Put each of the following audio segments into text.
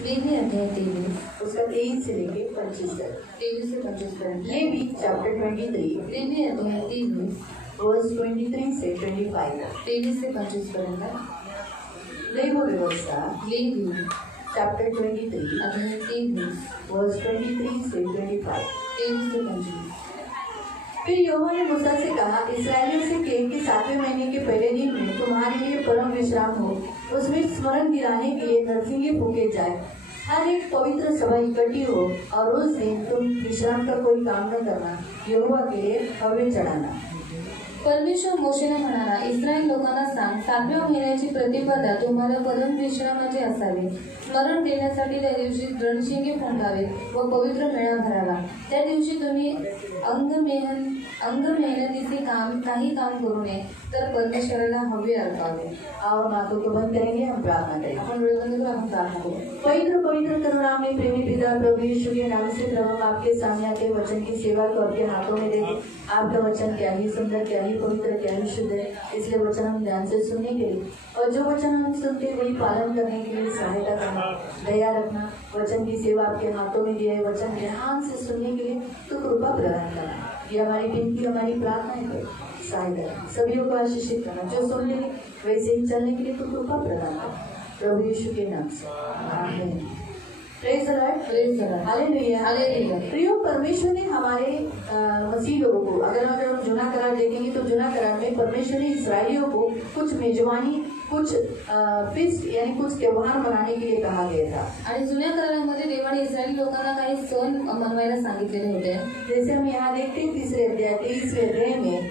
Levy अध्याय 23 उसका 23 से लेके 25 तक। 23 से 25 पर्यंत। लेवी चैप्टर 23 लेवी अध्याय 23 वर्स 23 से 25 तक। 23 से 25 पर्यंत। लेवी व्यवस्था लेवी चैप्टर 23 अध्याय 23 वर्स 23 से 25। 23 से 25। फिर यहोवा ने मूसा से कहा, इस्राएलियों से कह कि 7वें महीने के पहले दिन में तुम्हारे लिए परम विश्राम हो, उसमें स्मरण दिलाने के लिए नरसिंगे फूके जाए। हर एक पवित्र सभा इकट्ठी हो और उस दिन तुम विश्राम का कोई काम न करना, यहोवा के लिए हव्य चढ़ाना। परमेश्वर मोशेने म्हणाला, इस्रायल लोकांना सांग, 7व्या महिन्याची प्रतिपदा तुम्हाला परम विश्रामाचे असावे। स्मरण देण्यासाठी त्या दिवशी रणशिंगे फुंकावे व पवित्र मेळा भरावा। त्या दिवशी तुम्ही अंगमेहनतीचे काही काम करू नये, तर परमेश्वराला हवे अर्पावे। और आंखों को बंद करेंगे, हम प्रार्थना करेंगे। आपण वेळ बंद करू, आपण प्रार्थना करू। पवित्र पवित्र करुणामय प्रेमी पिता प्रभु यीशु के नाम से प्रभु हम आपके सामने आके वचन की सेवा को आपके हाथों में देंगे। आपका वचन क्या ही सुंदर, क्या ही पवित्र, क्या ही शुद्ध है, इसलिए वचन हम ध्यान से सुनने के लिए और जो वचन हम सुनते वही पालन करने के लिए सहायता करना, दया रखना। वचन की सेवा आपके हाथों में दिया है, वचन ध्यान से सुनने के लिए तो कृपा प्रदान करना। ये हमारी विनती, हमारी प्रार्थना है, सहायता सभी को आशीषित करना। जो सुन ले वैसे ही चलने के लिए तो कृपा प्रदान करना, प्रभु यीशु के नाम से आमीन। Praise the Lord, praise the Lord, hallelujah, hallelujah. प्रियो, परमेश्वर ने हमारे मसीह लोगों को, अगर हम जुना करार देखेंगे तो जुना करार में परमेश्वर ने इस्राएलियों को कुछ मेजबानी, कुछ फिस्ट यानी कुछ त्योहार मनाने के लिए कहा गया था। आणि जुन्या करारामध्ये देवाने इस्रायली लोकांना काही सण मनवायला सांगितलेले होते। जैसे हम यहाँ देखते हैं 3 अध्याय 23वें अध्याय में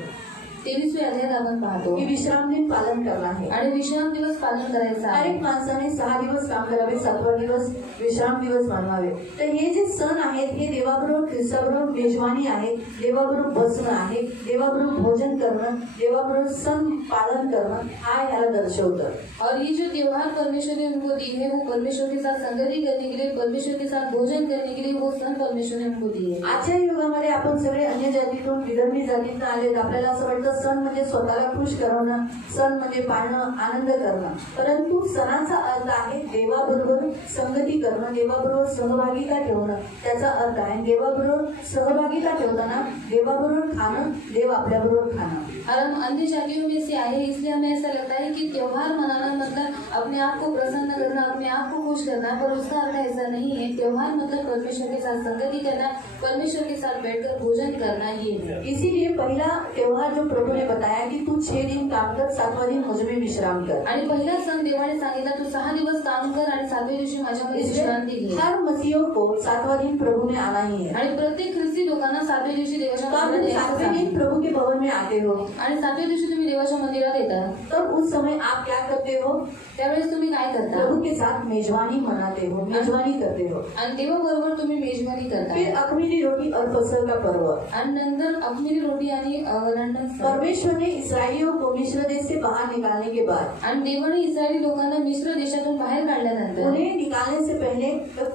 23व्या अध्यायात आपण पाहतो की विश्राम दिन पालन करना है आणि विश्राम दिवस पालन करायचा हर आहे। एक माणसाने 6 दिवस काम करावे, 7वा दिवस विश्राम दिवस मानवावे। तर हे जे सण आहेत हे देवाबरोबर, ख्रिस्ताबरोबर मेजवानी आहे, देवाबरोबर बसणं आहे, देवाबरोबर भोजन करणं, देवाबरोबर सण पालन करणं, हा याला दर्शवतं। और ये जो त्योहार परमेश्वर ने उनको दी है, वो परमेश्वर के साथ संगति करने के लिए, परमेश्वर के साथ भोजन करने के लिए वो सण परमेश्वर ने उनको दिए। आजच्या युगामध्ये आपण सगळे अन्य जातीतून, विधर्मी जातीतून आले, आपल्याला असं वाटतं सण म्हणजे स्वतःला खुश करवणं, सण म्हणजे पाळणं, आनंद करणं। परंतु सणाचा अर्थ आहे देवाबरोबर संगती करणं, देवाबरोबर सहभागिता ठेवणं। त्याचा अर्थ आहे देवाबरोबर सहभागिता ठेवताना देवाबरोबर खाणं, देव आपल्याबरोबर खाणं। और हम अन्य जातियों में से आए, इसलिए हमें ऐसा लगता है कि त्योहार मनाना मतलब अपने आप को प्रसन्न करना, अपने आप को खुश करना, पर उसका अर्थ ऐसा नहीं है। त्योहार मतलब परमेश्वर के साथ संगति करना, परमेश्वर के साथ बैठकर भोजन करना, ये है। इसीलिए पहला त्योहार जो प्रभु ने बताया कि तू 6 दिन काम कर, 7वां दिन मुझमें विश्राम कर। आणि पहिला सण देवाने सांगितला, तू 6 दिवस काम कर आणि 7व्या दिवशी माझ्यामध्ये विश्रांती घे। हर मसीहों को 7वां दिन प्रभु ने आना ही है। आणि प्रत्येक ख्रिस्ती लोकांना 7व्या दिवशी देवाच्या मंदिरात यायचं 7वें दिन प्रभु के भवन में आते हो आणि 7व्या दिवशी तुम्ही देवाच्या मंदिरात येता, तब उस समय आप क्या करते हो? त्यावेळेस तुम्ही काय करता? प्रभु के साथ मेजबानी मनाते हो, मेजबानी करते हो। आणि देवाबरोबर तुम्ही मेजबानी करता। फिर अख़मीरी रोटी और फसह का पर्व। आणि नंतर अखमीरी रोटी आणि वलांडण सण। परमेश्वर ने इस्राएलियों को मिस्र देश से बाहर निकालने के बाद, आणि देवाने इस्रायली लोकांना मिस्र देशातून बाहेर काढल्यानंतर उन्हें निकालने से पहले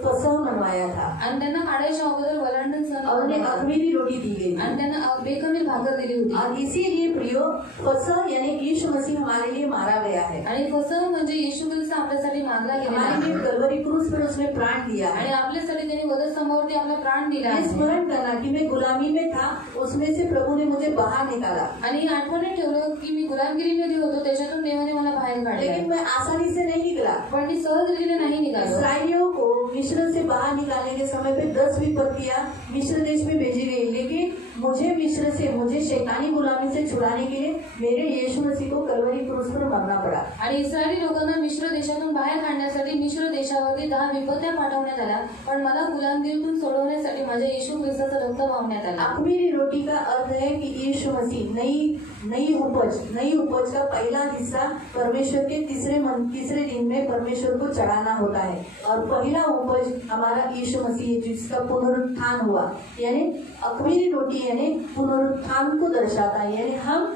फसह मनवाया था आणि त्यांना काढायच्या अगोदर वलांडण सण और उन्हें अख़मीरी रोटी दी गई आणि त्यांना बेखमीर भाकर दिली होती। और इसीलिए प्रियो, फसह यानी यीशु मसीह हमारे लिए मारा गया है। आणि फसह म्हणजे येशू ख्रिस्त आपल्यासाठी मारला गेला हमारे लिए कलवरी क्रूस पर उसने प्राण दिया आणि है। आपल्यासाठी त्यांनी वधस्तंभावरती आपला प्राण दिला ये आहे। स्मरण करना कि मैं गुलामी में था, उसमें से प्रभु ने मुझे बाहर निकाला, आणि आठवणीत ठेवलं की मी गुलामगिरीमध्ये होतो, त्याच्यातून देवाने मला बाहेर काढले, लेकिन मैं आसानी से नहीं निकला। पण मी सहजरीतीने नाही निघालो। इस्राएलियों को मिस्र से बाहर निकालने के समय पे 10 विपत्तियां मिस्र देश में भेजी गई, लेकिन मुझे मिस्र से, मुझे शैतानी गुलामी से छुड़ाने के लिए मेरे यीशु मसीह को कलवरी क्रूस पर मरना पड़ा। आणि इस्रायली लोकांना मिस्र देशातून बाहेर काढण्यासाठी मिस्र देशावरती 10 विपत्त्या पाठवण्यात आल्या, पण मला गुलामगिरीतून सोडवण्यासाठी माझ्या येशू ख्रिस्ताचं रक्त वाहण्यात आलं। अख़मीरी रोटी का अर्थ है कि यीशु मसीह नई उपज का पहला हिस्सा परमेश्वर के तीसरे दिन में परमेश्वर को चढ़ाना होता है। और पहला उपज हमारा यीशु मसीह जिसका पुनरुत्थान हुआ, यानी अख़मीरी रोटी यानी पुनरुत्थान को दर्शाता है। यानी हम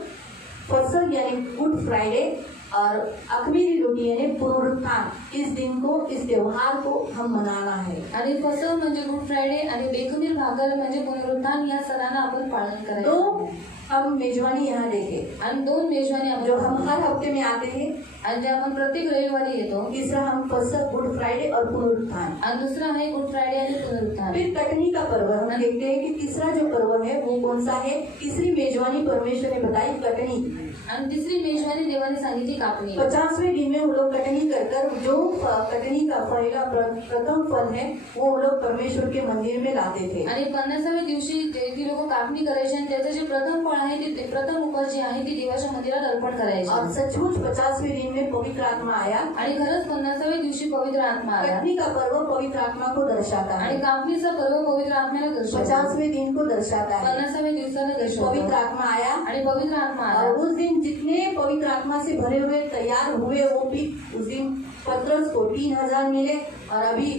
फसह यानी गुड फ्राइडे और अखमीरी रोटी यानी पुनरुत्थान, इस दिन को, इस त्योहार को हम मनाना है। आणि फसव म्हणजे गुड फ्रायडे आणि बेखमीर भाकर म्हणजे पुनरुत्थान या सणाला आपण पालन करायचं। तो हम मेजवानी यहाँ देखे आणि 2 मेजवानी जो हम हर हफ्ते में आते हैं, आणि जे आपण प्रत्येक रविवारी येतो। तीसरा हम फसह, गुड फ्राइडे और पुनरुत्थान, आणि दुसरा आहे गुड फ्रायडे आणि पुनरुत्थान। फिर कटनी का पर्व हम देखते हैं कि तीसरा जो पर्व है वो कौन सा है। तीसरी मेजवानी परमेश्वर ने बताई कटनी, आणि तिसरी मेजवानी देवाने सांगितली कापणी। 50वें दिन में वो लोग कटनी कर जो कटनी का पहला प्रथम फल है वो लोग परमेश्वर के मंदिर में लाते थे। आणि 50व्या दिवशी ती लोक कापणी करायची आणि त्याचं जे प्रथम फळ आहे ते प्रथम उपज जी आहे ती देवाच्या मंदिरात अर्पण करायची। और सचमुच 50वें दिन में पवित्र आत्मा आया, आणि खरंच 50व्या दिवशी पवित्र आत्मा आला। कटनी का पर्व पवित्र आत्मा को दर्शाता है, आणि कापणीचा पर्व पवित्र आत्म्याला दर्शवतो। 50वें दिन को दर्शाता है, 50व्या दिवसाला दर्शवतो। पवित्र आत्मा आया आणि पवित्र आत्मा आला। और उस दिन जितने पवित्र आत्मा से भरे हुए तैयार हुए वो भी उस दिन पतरस को 3000 मिले। और अभी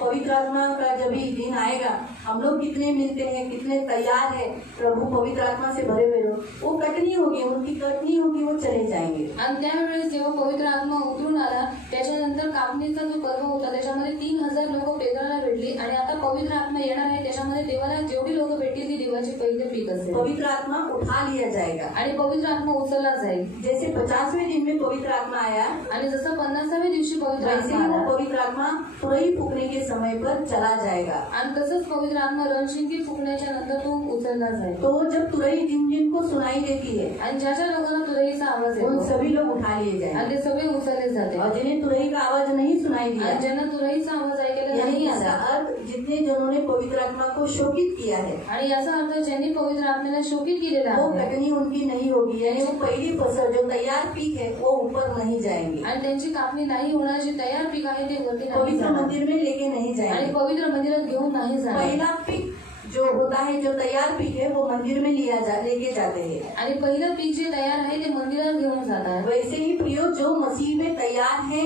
पवित्र आत्मा का जब भी दिन आएगा हम लोग कितने मिलते हैं, कितने तैयार है प्रभु पवित्र आत्मा से भरे हुए लोग, वो कटनी होगी, उनकी कटनी होगी, वो चले जाएंगे। आणि त्यावेळेस जेव्हा पवित्र आत्मा उतरून आला त्याच्यानंतर कापणीचा जो पर्व होता त्याच्यामध्ये 3000 लोक पेत्राला भेटली। आणि आता पवित्र आत्मा येणार आहे, त्याच्यामध्ये देवाला जेवढी लोक भेटली ती देवाची पहिले पीक असेल। पवित्र आत्मा उठा लिया जाएगा आणि पवित्र आत्मा उचलला जाईल। जैसे 50वें दिन में पवित्र आत्मा आया, आणि जसं 50व्या दिवशी पवित्र वैसे आत्मा ही वो आला पवित्र आत्मा तुरही फूकने के समय पर चला जाएगा। आणि तसंच पवित्र आत्मा रणशिंगी फुकण्याच्या नंतर तो उचलला जाईल। तो जब तुरही जिन जिनको सुनाई देती है आणि ज्या ज्या लोकांना तुरईचा आवाज उन येतो सभी लोग उठा लिए जाएंगे, आणि ते सगळे उचलले जाते। और जिन्हें तुरही का आवाज नहीं सुनाई दिया, आणि ज्यांना तुरईचा आवाज ऐकायला यानी नाही इसका आला, अर्थ जितने जनों ने पवित्र आत्मा को शोकित किया है आणि याचा अर्थ ज्यांनी पवित्र आत्म्याला शोकित केलेला वो आहे कटनी उनकी नहीं होगी, यानी वो पहली फसल जो तैयार पीक है वो ऊपर नहीं जाएंगे, आणि त्यांची कापणी नाही होणार, जे तयार पीक आहे ते वरती नाही पवित्र जाणार मंदिर में लेके नहीं आणि जाएंगे। पवित्र मंदिरात घेऊन नाही जाणार। पहला पीक जो होता है, जो तैयार पीक है वो मंदिर में लेके जाते हैं। आणि पहिलं पीक जे तयार आहे ते मंदिरात घेऊन जातात। वैसे ही प्रियो जो मसीह में तैयार है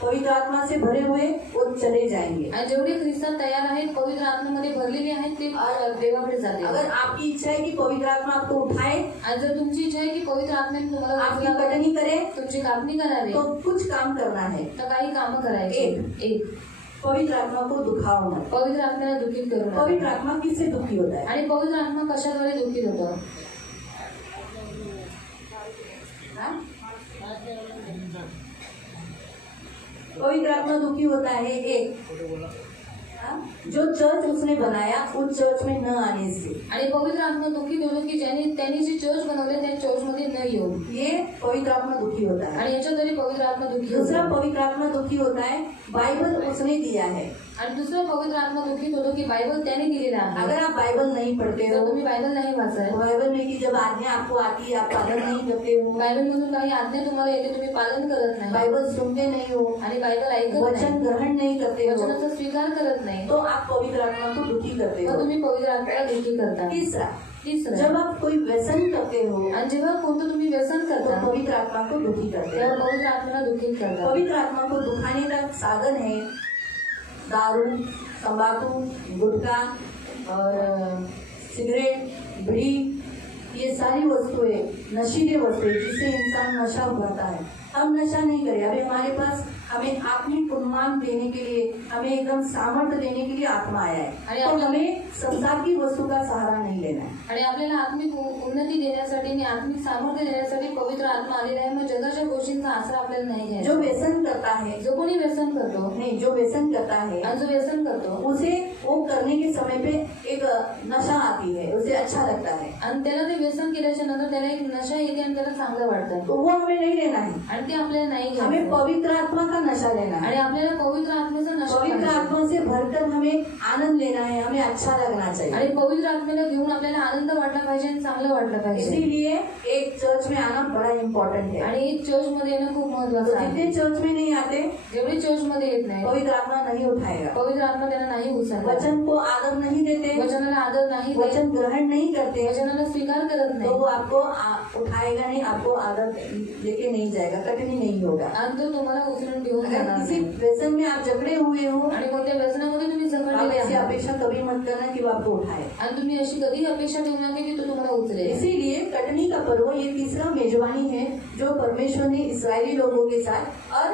पवित्र आत्मा से भरे हुए वो चले जाएंगे। आणि जेवढे ख्रिस्तात तयार आहेत पवित्र आत्म्यामध्ये भरलेले आहेत ते देवाकडे जाते। अगर आपकी इच्छा है कि पवित्र आत्मा आपको उठाए, आणि जर तुमची इच्छा आहे की पवित्र आत्म्याने तुम्हाला आपकी उचलावं, कटनी करे, तुमची कापणी करावी, तो कुछ काम करना है। तर काही कामं करायची। एक पवित्र आत्मा को दुखाओ मत। पवित्र आत्म्याला दुखीत करू नका। पवित्र आत्मा किससे दुखी होता है? आणि पवित्र आत्मा कशाद्वारे दुखीत होतो? हाँ? पवित्र आत्मा दुखी होता है एक, हाँ? जो चर्च उसने बनाया उस चर्च में न आने से। आणि पवित्र आत्मा दुखीत होतो की त्यांनी जे चर्च बनवले त्या चर्च मध्ये न येऊन, ये पवित्र आत्मा दुखी होता है। आणि याच्याद्वारे पवित्र आत्मा दुखी दूसरा होतो। पवित्र आत्मा दुखी होता है बाइबल उसने दिया है। आणि दुसरा पवित्र आत्मा दुखीत होतो की बायबल त्याने दिलेला आहे। अगर आप बाइबल नहीं पढ़ते जर हो, तुम्ही बायबल नाही वाचत, बाइबल में की जब आज्ञा आपको आती है आप पालन नहीं करते हो, बायबल मधून काही आज्ञा तुम्हाला येते तुम्ही पालन करत नाही, बाइबल सुनते नहीं हो, आणि बायबल ऐकत वचन नाही, ग्रहण नहीं करते हो, वचनाचा स्वीकार करत नाही, तो आप पवित्र आत्मा को दुखी करते मग हो। तुम्ही पवित्र आत्म्याला दुखी करता। तीसरा, तिसरं, जब आप कोई व्यसन करते हो आणि जेव्हा कोणतं तुम्ही व्यसन तो करता पवित्र आत्मा को दुखी करते तेव्हा हो। पवित्र आत्म्याला दुखीत करता। पवित्र आत्मा को दुखाने का साधन है दारू, तंबाकू, गुटखा और सिगरेट, बीड़ी, ये सारी वस्तुएं नशीली वस्तुएं जिससे इंसान नशा उठाता है। हम नशा नहीं करें। अभी हमारे पास हमें आत्मिक उन्मान देने के लिए, हमें एकदम सामर्थ्य देने के लिए आत्मा आया है, तो हमें संसार की वस्तु का सहारा नहीं लेना है। आणि आपल्याला आत्मिक उन्नती देण्यासाठी आणि आत्मिक सामर्थ्य देण्यासाठी पवित्र आत्मा आलेला आहे। मग जगाच्या गोष्टींचा आसरा आपल्याला नाही घ्यायचा। जो व्यसन करता है, जो कोणी व्यसन करतो, नहीं जो व्यसन करता है, आणि जो व्यसन करतो उसे वो करने के समय पे एक नशा आती है, उसे अच्छा लगता है, आणि त्याला ते व्यसन केल्याच्या नंतर त्याला एक नशा येते आणि त्याला चांगलं वाटतं, तो वो हमें नहीं लेना है। आणि ते आपल्याला नाही हमें घ्यायचं। पवित्र आत्मा का नशा लेना है। आणि आपल्याला पवित्र आत्म्याचा नशा पवित्र करायचा। आत्मा से भरकर हमें आनंद लेना है, हमें अच्छा लगना चाहिए। आणि पवित्र आत्म्याला घेऊन आपल्याला आनंद वाटला पाहिजे आणि चांगलं वाटलं पाहिजे। इसीलिए एक चर्च में आना बड़ा इम्पोर्टेंट है। आणि एक चर्च मध्ये येणं खूप तो महत्वाचं आहे। जितने चर्च में नहीं आते, जेवढे चर्च मध्ये येत नाही पवित्र आत्मा नहीं उठाएगा। पवित्र आत्मा त्यांना नाही उचलणार, वचन को आदर नहीं देते, वचनाला आदर नाही देत, वचन ग्रहण नहीं करते, वचनाला स्वीकार करत तो नाही, वो आपको उठाएगा नहीं, आपको आदर लेके नहीं जाएगा, कठिन नहीं होगा। आणि तो तुम्हाला उचलून घेऊन अगर जाणार किसी नाही। व्यसन में आप जकड़े हुए हो, आणि कोणत्या व्यसनामध्ये तुम्ही जखडले आप ऐसी आहात. अपेक्षा कभी मत करना कि वो आपको उठाए. आणि तुम्ही अशी कधीही अपेक्षा ठेवू नका की तो तुम्हाला उचलेल. इसीलिए कटनी का पर्व ये तीसरा मेजबानी है जो परमेश्वर ने इस्राएली लोगों के साथ और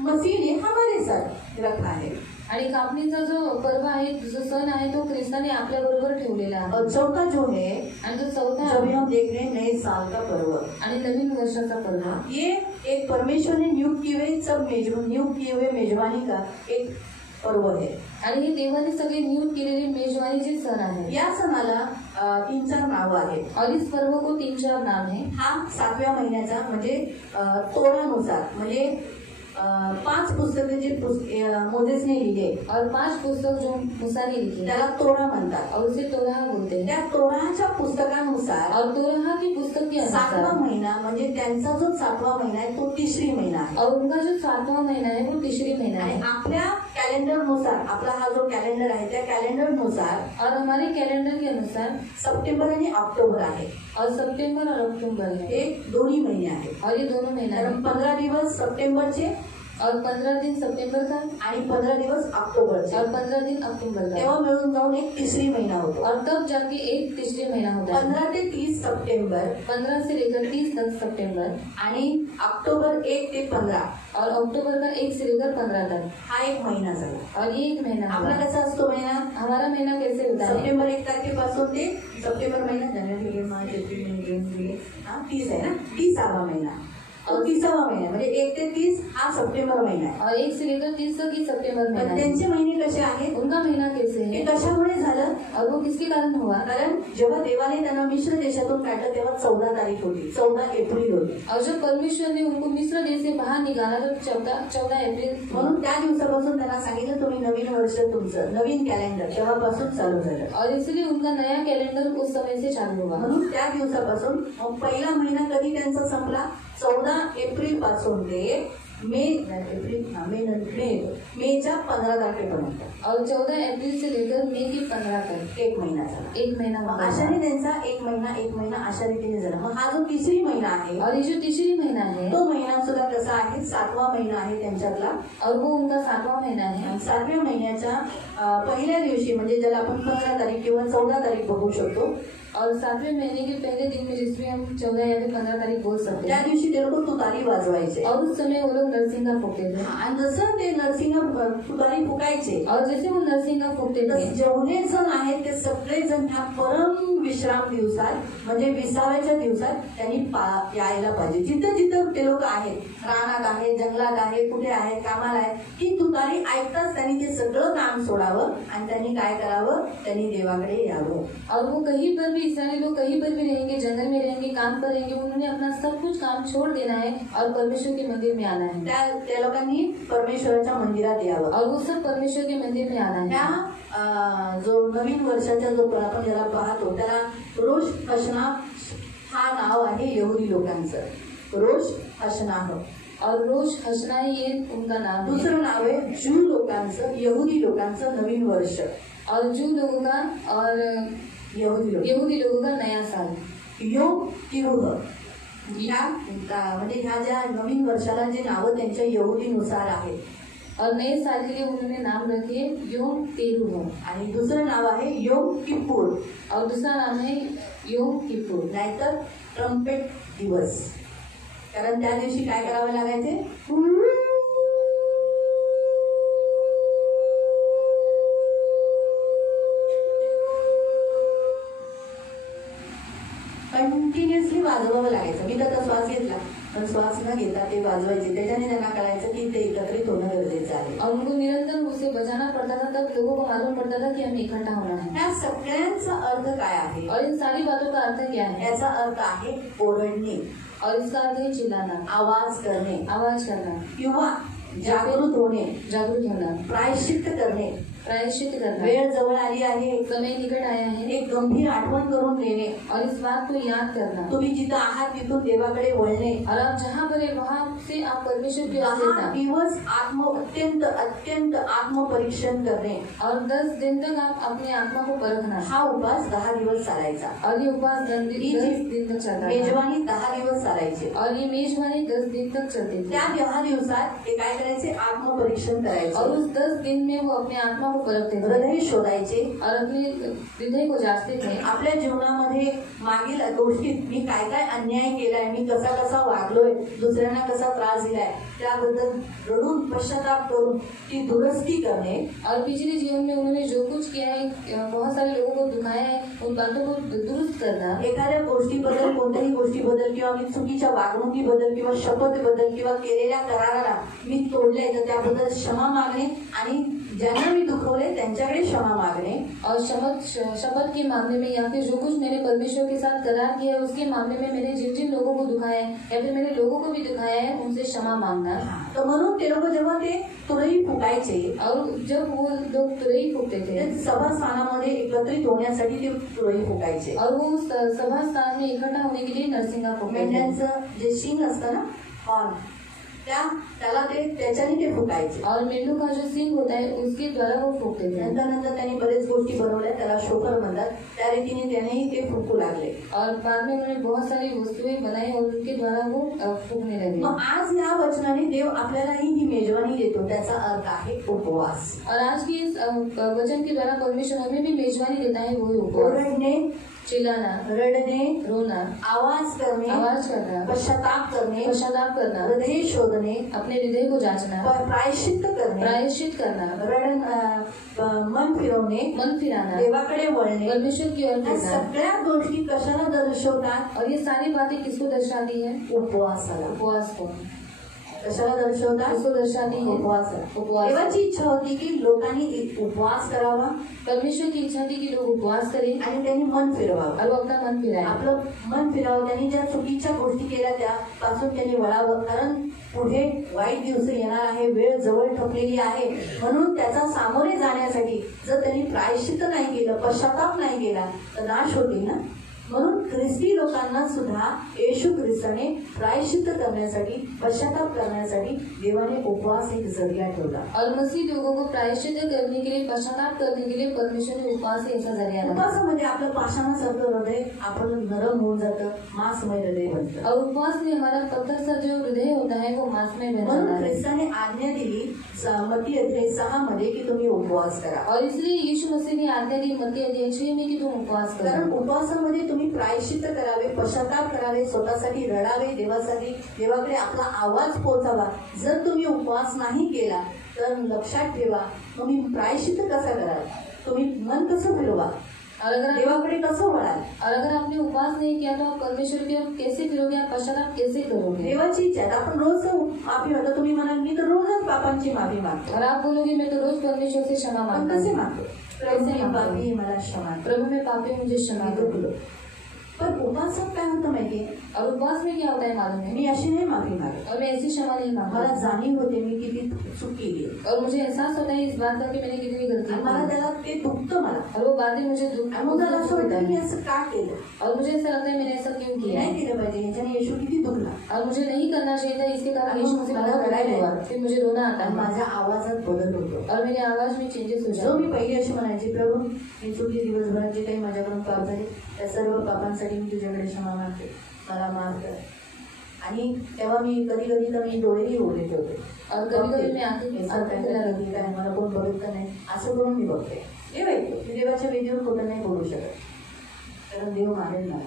मसीह ने हमारे साथ रखा है. आणि कापणीचा जो पर्व आहे, जो सण आहे, तो ख्रिस्ताने आपल्या बरोबर ठेवलेला आहे. और चौथा जो है, आणि जो चौथा जब आहे हम देख रहे हैं नए साल का पर्व, आणि नवीन वर्षाचा पर्व, ये एक परमेश्वर ने नियुक्त किए हुए मेजबानी का एक पर्व है. आणि हे देवाने सगळे नियुक्त केलेले मेजवानीचे सण आहे. या सणाला 3-4 नाव आहेत. और इस पर्व को 3-4 नाम है. हा 7व्या महिन्याचा म्हणजे तोरानुसार म्हणजे 5 पुस्तके जे मोजेसने लिहिले और 5 पुस्तक जो मूसा ने लिखे त्याला तोरा म्हणतात. और उसे तोराह बोलते हैं. त्या तोराच्या पुस्तकानुसार और तोराह की पुस्तक के 7वा अनुसार महिना म्हणजे त्यांचा जो 7वा महिना आहे तो तिसरी महिना आहे. और उनका जो 7वां महीना है वो तीसरी महीना आणि है. आपल्या कॅलेंडरनुसार, आपला हा जो कॅलेंडर आहे त्या कॅलेंडरनुसार और हमारे कैलेंडर के अनुसार सप्टेंबर आणि ऑक्टोबर आहे. और सितंबर और अक्टूबर है. हे दोन्ही महिने आहेत. और ये दोनों महीना है. 15 दिवस सप्टेंबरचे और 15 दिन सितंबर का आणि 15 दिवस ऑक्टोबरचे. और 15 दिन अक्टूबर का. तेव्हा मिळून जाऊन एक तिसरी महिना होतो. और तब जाके एक तीसरी महीना होता है. 15 ते 30 सप्टेंबर 15 से लेकर 30 तक सितंबर आणि ऑक्टोबर 1 ते 15 और अक्टूबर का 1 से लेकर 15 तक. हा एक महिना झाला. और ये एक महीना आपला हुआ. कसा असतो महिना? हमारा महीना कैसे होता है? सप्टेंबर 1 तारखेपासून ते सप्टेंबर महिना, जानेवारी, फेब्रुवारी, मार्च, एप्रिल, मे, जून, जुलै, 30 आहे ना, 30वा महिना. और 30वा महिना म्हणजे 1 ते 30 हा सप्टेंबर महिना आहे. और 1 से लेकर 30 तक ही सितंबर पण महीना है. त्यांचे महिने कसे आहेत? उनका महीना कैसे हे है कशामुळे झालं? और वो किसके कारण हुआ? कारण जेव्हा देवाने त्यांना मिश्र देशातून काढलं तेव्हा 14 तारीख होती, 14 एप्रिल होती. और जब परमेश्वर ने उनको मिस्र देश से बाहर निकाला तो 14 अप्रैल. म्हणून त्या दिवसापासून त्यांना सांगितलं तुम्ही नवीन वर्ष तुमचं नवीन कॅलेंडर तेव्हापासून चालू झालं. और इसलिए उनका नया कैलेंडर उस समय से चालू हुआ. म्हणून त्या दिवसापासून मग पहिला महिना कधी त्यांचा संपला? 14 एप्रिल पासून ते मेच्या 15 तारखेपर्यंत. और 14 अप्रैल से लेकर मई की 15 तक एक महिना झाला. एक महीना मग हुआ. अशाने त्यांचा एक महिना अशा रीतीने झाला. मग हा जो तिसरी महिना आहे और ये जो तीसरी महीना है तो महिना सुद्धा कसा आहे? 7वा महिना आहे त्यांच्यातला. और वो उनका 7वां महीना है. 7व्या महिन्याच्या पहिल्या दिवशी म्हणजे ज्याला आपण 15 तारीख किंवा 14 तारीख बघू शकतो. और 7वें महीने के पहले दिन में जिसमें हम 14 या फिर 15 तारीख बोल सकते त्या हैं. दिवशी ते लोक तुतारी वाजवायचे. और उस समय वो लोग नरसिंगा फूकते थे. आणि जसं ते नरसिंह तुतारी फुकायचे और जैसे वो नरसिंगा फूकते थे जेवढे जण आहेत ते सगळे जण ह्या परम विश्राम दिवसात म्हणजे विसाव्याच्या दिवसात त्यांनी यायला पाहिजे. जिथं जिथं ते लोक आहेत, रानात आहे, जंगलात आहे, कुठे आहे, कामाला आहे, ही तुतारी ऐकताच त्यांनी ते सगळं काम सोडावं आणि त्यांनी काय करावं? त्यांनी देवाकडे यावं. और वो कहीं पर भी इस्राएली लोग कहीं पर भी रहेंगे, जंगल में रहेंगे, काम पर रहेंगे, उन्होंने अपना सब कुछ काम छोड़ देना है और परमेश्वर के मंदिर में आना है. त्या लोकांनी परमेश्वराच्या मंदिरात यावं. और वो सब परमेश्वर के मंदिर में आना है. त्या जो नवीन वर्षाचा जो आपण ज्याला पाहतो त्याला रोष हशनाह हा नाव आहे यहुदी लोकांचं. रोष हशनाह. और रोश हसना ये उनका नाम है. दुसरं नाव आहे ज्यू लोकांचं, यहुदी लोकांचं नवीन वर्ष. और जू लोगों का और यहूदी लोगों का नया साल. योम किरुह म्हणजे ह्या ज्या नवीन वर्षाला जे नावं त्यांच्या यहुदीनुसार आहेत. और नए साल के लिए उन्होंने नाम रखे योम तेरुह. आणि दुसरं नाव आहे योम किप्पूर. और दूसरा नाम है योम किप्पूर. नाहीतर ट्रम्पेट दिवस. कारण त्या दिवशी काय करावं लागायचे? कंटिन्युअसली वाजवावं लागायचं. मी तर श्वास घेतला पण श्वास न घेता ते वाजवायचे. त्याच्याने त्यांना कळायचं की ते एकत्रित होणं गरजेचं आहे. और उनको निरंतर उसे बजाना पड़ता था, तब लोगों को मालूम पड़ता था कि हमें इकट्ठा होना है. या सगळ्यांचा अर्थ काय आहे? और इन सारी बातों का अर्थ क्या है? याचा अर्थ आहे ओरडणे. और इसका अर्थ है चिल्लाना, आवाज करणे, आवाज करना, किंवा जागृत होणे, जागृत होना, प्रायश्चित्त करणे. प्रायश्चित करना. वेळ जवळ आली आहे, समय निकट आया है. एक गंभीर आठवण करून देणे. और इस बात को याद करना. तुम्ही जिथं आहात तिथून देवाकडे वळणे. और आप जहाँ पर है वहाँ से आप परमेश्वर की ओर 10 देखना. दिवस अत्यंत आत्मपरीक्षण करणे. और 10 दिन तक आप अपने आत्मा को परखना. हा उपवास 10 दिवस चालायचा. और ये उपवास 10 दिन तक चलता है. मेजवानी 10 दिवस चालायचे. और ये मेजबानी 10 दिन तक चलती थी. त्या 10 दिवसात ते काय करायचे? आत्मपरीक्षण करायचे. और उस 10 दिन में वो अपने आत्मा को परखते थे हृदय शोधायचे और अपने हृदय को जांचते थे। आपल्या जीवनामध्ये मागील गोष्टीत मी काय काय अन्याय केलाय, मी कसा कसा वागलोय, दुसऱ्यांना कसा त्रास दिलाय, त्याबद्दल रडून पश्चाताप करून ती दुरुस्ती करणे। और पिछले जीवन में उन्होंने जो कुछ किया है, बहुत सारे लोगों को दुखाया है, उन बातों को दुरुस्त करना। एखाद्या गोष्टीबद्दल, कोणत्याही गोष्टीबद्दल किंवा मी चुकीच्या वागणुकीबद्दल किंवा शपथबद्दल किंवा केलेल्या कराराला मी तोडले तर त्याबद्दल क्षमा मागणे आणि ज्यांना मी दुखवले त्यांच्याकडे क्षमा मागणे। और शपथ के मामले में या फिर जो कुछ मैंने परमेश्वर के साथ करार किया है उसके मामले में मैंने जिन जिन लोगों को दुखाया है या फिर मैंने लोगों को भी दुखाया है उनसे क्षमा मांगना। तर म्हणून ते लोक जेव्हा ते तुरई फुकायचे और जब वो लोग तुरई फूकते थे सभास्थानामध्ये एकत्रित होण्यासाठी ते तुरई फुकायचे और वो सभा स्थान में इकट्ठा होने के लिए नरसिंगा फूकते थे। मेंढ्यांचं जे शिंग असतं ना, हॉर्न, त्याला ते त्याच्याने ते फुकायचे और मेंढू का जो सिंग होता है उसके द्वारा वो फूकते थे। नंतर त्यांनी बरेच गोष्टी बनवल्या, त्याला शोकर म्हणतात, त्या रीतीने त्याने ते फुकू लागले। और बाद में उन्होंने बहुत सारी वस्तुएं बनाई और उनके द्वारा वो फूकने लगे। मग आज या वचनाने देव आपल्यालाही ही मेजवानी देतो, त्याचा अर्थ आहे उपवास। और आज की इस वचन के द्वारा परमेश्वर हमें भी मेजवानी देता है, वही उपवास। रडणे, चिल्लाना, रडणे, रोना, आवाज करना, पश्चाताप करना, हृदय शोधणे, अपने हृदय को जांचना, प्रायश्चित्त करना, मन फिराना, देवाकडे वळणे, परमेश्वर की ओर या सगळ्या गोष्टी कशाला दर्शवतात? और ये सारी बातें किसको दर्शाती है? उपवासाला। उपवास को कशाला दर्शवतात? किसको दर्शाती है? उपवास। देवाची इच्छा होती की लोकांनी उपवास करावा, परमेश्वर की इच्छा थी कि लोग उपवास करें आणि त्यांनी मन फिरवावं, और वो अपना मन फिराए, आपलं मन फिरावं। त्यांनी ज्या चुकीच्या गोष्टी केल्या त्यापासून त्यांनी वळावं, कारण पुढे वाईट दिवस येणार आहे, वेळ जवळ ठेपलेली आहे, म्हणून त्याचा सामोरे जाण्यासाठी जर त्यांनी प्रायश्चित्त नाही केलं, पश्चाताप नाही केला तर नाश होतील ना। म्हणून ख्रिस्ती लोकांना सुद्धा येशू ख्रिस्ताने प्रायश्चित्त करण्यासाठी, पश्चाताप करण्यासाठी देवाने उपवास एक जरिया ठेवला। और मसीह लोगों को प्रायश्चित्त करने के लिए, पश्चाताप करने के लिए परमेश्वर ने उपवास ही ऐसा जरिया रखा। उपवासामध्ये आपलं पाषाणासारखं हृदय आपण नरम होऊन जातं, मांसमय हृदय बनतं। और उपवास में हमारा पत्थर सा जो हृदय होता है वो मांसमय बन जाता है। ख्रिस्ताने आज्ञा दिली मत्ती अध्याय 6 मध्ये की तुम्ही उपवास करा, और इसलिए यीशु मसीह ने आज्ञा दी मत्ती अध्याय 6 में कि तुम उपवास करो। कारण उपवासामध्ये तुम्ही प्रायश्चित्त करावे, पश्चाताप करावे, स्वतःसाठी रडावे, देवाकडे आपला आवाज पोहोचावा। जर तुम्ही उपवास नहीं केला तर लक्षात ठेवा, तुम्ही प्रायश्चित्त कसा कराल, तुम्ही मन कसं फिरवा, और अगर देवाकडे कसं वळाल, और अगर आपने उपवास नहीं किया तो आप परमेश्वर की ओर कैसे फिरोगे, आप पश्चाताप कैसे करोगे। देवाची इच्छा आहे आपण रोज माफी मागतो। तुम्ही म्हणाल मी तर रोजच पापांची माफी मागतो, और आप बोलोगे मैं तो रोज परमेश्वर से क्षमा मांगता हूँ। कसे मागतो? पापी मला क्षमा, प्रभु में पापी मुझे क्षमा करो। पर उपवासात काय होतं माहितीये? और उपवास में क्या होता है मालूम है? मी अशी नाही माफी मागत, और मैं ऐसी क्षमा नहीं मला मांगता, जाणीव होते मी किती चूक केली और मुझे एहसास होता है इस बात का कि मैंने कितनी गलती आणि मला की, त्याला ते दुखतं मला, और वो बातें मुझे दुख आणि मग मला असं होता वाटतं मी है, असं का केलं, और मुझे ऐसा लगता है मैंने ऐसा क्यों किया नाही है, केलं पाहिजे, याच्याने येशू किती दुखला, और मुझे नहीं करना चाहिए था, इसके कारण और यीशु मुझसे मला बहुत रडायला हुआ, येतं। फिर मुझे रोना आता आणि है माझ्या आवाजात बदल होतो। और मेरी आवाज में चेंजेस हो जो जाते मी पहिली अशी म्हणायची, प्रभू मी चुकली, दिवसभरात जे काही माझ्याकडून पाप झाले त्या सर्व पापांसाठी मी तुझ्याकडे क्षमा मागते, मला माफ कर। आणि तेव्हा मी कधी कधी तर मी डोळेही उघडे ठेवते, और कभी-कभी मैं आंखें काय मला कोण बघितलं नाही असं करून मी बघते। देव ऐकतो, मी देवाच्या वेदीवर खोटं नाही बोलू शकत, कारण देव मानेल मला,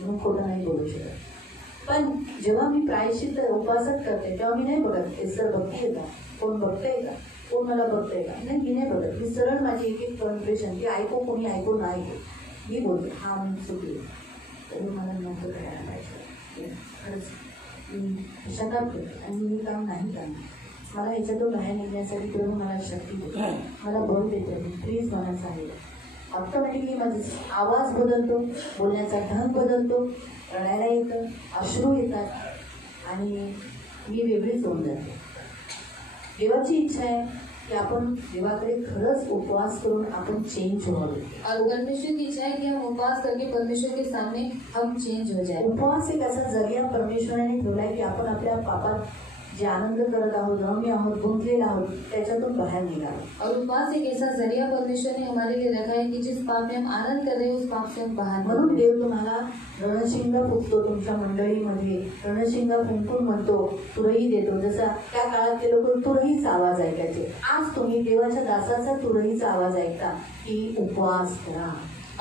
म्हणून खोटं नाही बोलू शकत। पण जेव्हा मी प्रायश्चित्त उपवासात करते तेव्हा मी नाही बघत सर बघते का, कोण बघतंय का, कोण मला बघतंय का, नाही मी नाही बघत। मी सरळ माझी एक एक कॉन्फ्रेशन की ऐकू कोणी ऐकू नाही ऐकू, मी बोलते हा मी चुकली, तरी मला नव्हतं करायला पाहिजे, खरंच मी पश्चाताप करते आणि मी काम नाही करणार, मला याच्यातून बाहेर निघण्यासाठी प्रभू मला शक्ती देते, मला बळ देते, प्लीज मला सांगेल। ऑटोमॅटिकली माझा आवाज बदलतो, बोलण्याचा ढंग बदलतो, रडायला येतं, अश्रू येतात आणि मी वेगळीच होऊन जाते। देवाची इच्छा आहे कि आपण देवाकडे खरंच उपवास करून आपण चेंज व्हावे। और परमेश्वर की इच्छा है कि हम उपवास करके परमेश्वर के सामने हम चेंज हो जाए। उपवास एक असा जरिया परमेश्वराने ठेवलाय की आपण आपल्या पापात जे आनंद करत आहोत, रम्य आहोत, गुंतलेला आहोत, त्याच्यातून बाहेर निघालो। और उपवास एक ऐसा जरिया परमेश्वर ने हमारे लिए रखा है कि जिस पाप में हम आनंद कर रहे हैं उस पाप से हम बाहर म्हणून देव तुम्हाला रणशिंगा फुंकतो, तुमच्या मंडळीमध्ये रणशिंगा फुंकून म्हणतो, तुरही देतो। जसा त्या काळात ते लोक तुरहीचा आवाज ऐकायचे, आज तुम्ही देवाच्या दासाचा तुरहीचा आवाज ऐकता की उपवास करा।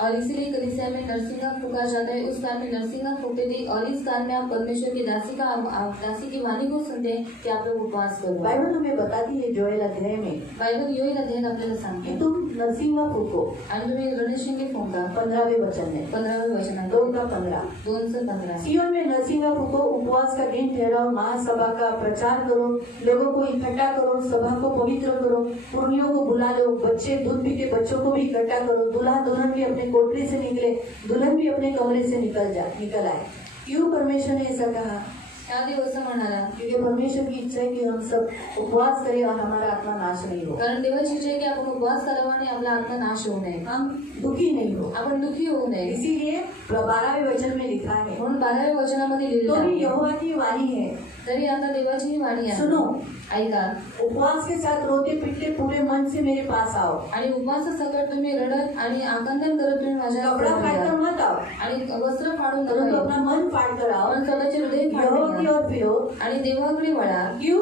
और इसीलिए कलीसिया में नरसिंगा फूका जाता है। उस काल में नरसिंगा फूकते थे और इस काल में आप परमेश्वर की दासी की वाणी को सुनते हैं कि आप लोग उपवास करो। बाइबल हमें बताती है जोएल अध्याय में, बाइबल योएल अध्याय आपल्याला सांगते की तुम नरसिंगा फूको, आणि तुम्ही रणशिंगे फुंका। 15वें वचन है, 15वें वचन आहे 2:15, 2:15। सियोन में नरसिंगा फूको, उपवास का दिन ठहराओ, महासभा का प्रचार करो, लोगों को इकट्ठा करो, सभा को पवित्र करो, पुरनियों को बुला लो, बच्चे दूध पीते बच्चों को भी इकट्ठा करो, दूल्हा दुल्हन भी अपने कोठरी से निकले, दुल्हन भी अपने कमरे से निकल आए। क्यों परमेश्वर ने ऐसा कहा? त्या दिवस म्हणाला क्योंकि परमेश्वर की इच्छा है कि हम सब उपवास करें और हमारा आत्मा नाश नहीं हो। कारण देवाची इच्छा आहे की आपण उपवास करावा आणि आपला आत्मा नाश होऊ नये, हम दुखी नहीं हो, आपण दुखी होऊ नये। इसीलिए 12वें वचन में लिखा है, म्हणून 12व्या वचनामध्ये लिहिलेलं तो आहे, यहोवा की वाणी है, तरी आता देवाची ही वाणी आहे, सुनो, ऐका। उपवास के साथ रोते पीटते पूरे मन से मेरे पास आओ, आणि उपवासासकट तुम्ही रडत आणि आकंदन करत तुम्ही माझ्या कपड़ा फाड़कर मत आओ, आणि वस्त्र फाडून परंतु नका अपना मन फाड़ कर आओ, पण स्वतःचे हृदय यहोवा की फाडून ओर फिरो, आणि देवाकडे वळा। क्यों?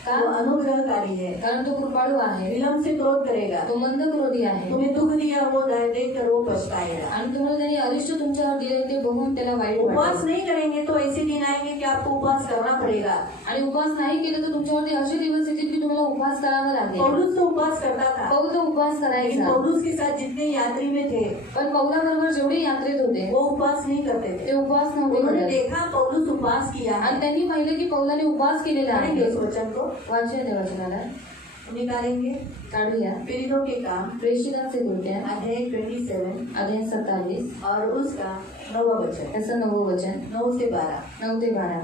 का? वो अनुग्रहकारी है, कारण तो कृपाळू आहे, विलंब से क्रोध करेगा, तो मंद क्रोधी आहे, तुम्हें दुख दिया वो देखकर वो पछताएगा। आणि तुम्हाला त्यांनी अरिष्ट तुमच्यावर दिले ते बघून त्याला वाईट उपवास वाटेल। नहीं करेंगे तो ऐसे दिन आएंगे कि आपको उपवास करना पड़ेगा। आणि उपवास नाही केलं तर तुमच्यावरती असे दिवस येतील की तुम्हाला उपवास करावा लागेल। पौलुस तो उपवास करता था, पौल तो उपवास लेकिन करायचा, पौलुस के साथ जितने यात्री में थे पण पौलाबरोबर जेवढे यात्रेत होते वो उपवास नहीं करते थे। ते उपवास नव्हते उन्होंने करत। देखा पौलुस उपवास किया है, आणि त्यांनी पाहिलं की पौलाने उपवास केलेला पढ़ेंगे आहे। उस वचन को, वाचूया त्या वचनाला, निकालेंगे। काढूया। प्रेरितों के काम प्रेषितांचे कृत्य अध्याय 27 अध्याय 27 और उसका 9वां वचन, त्याचं 9वं वचन 9 से 12। 9 ते 12।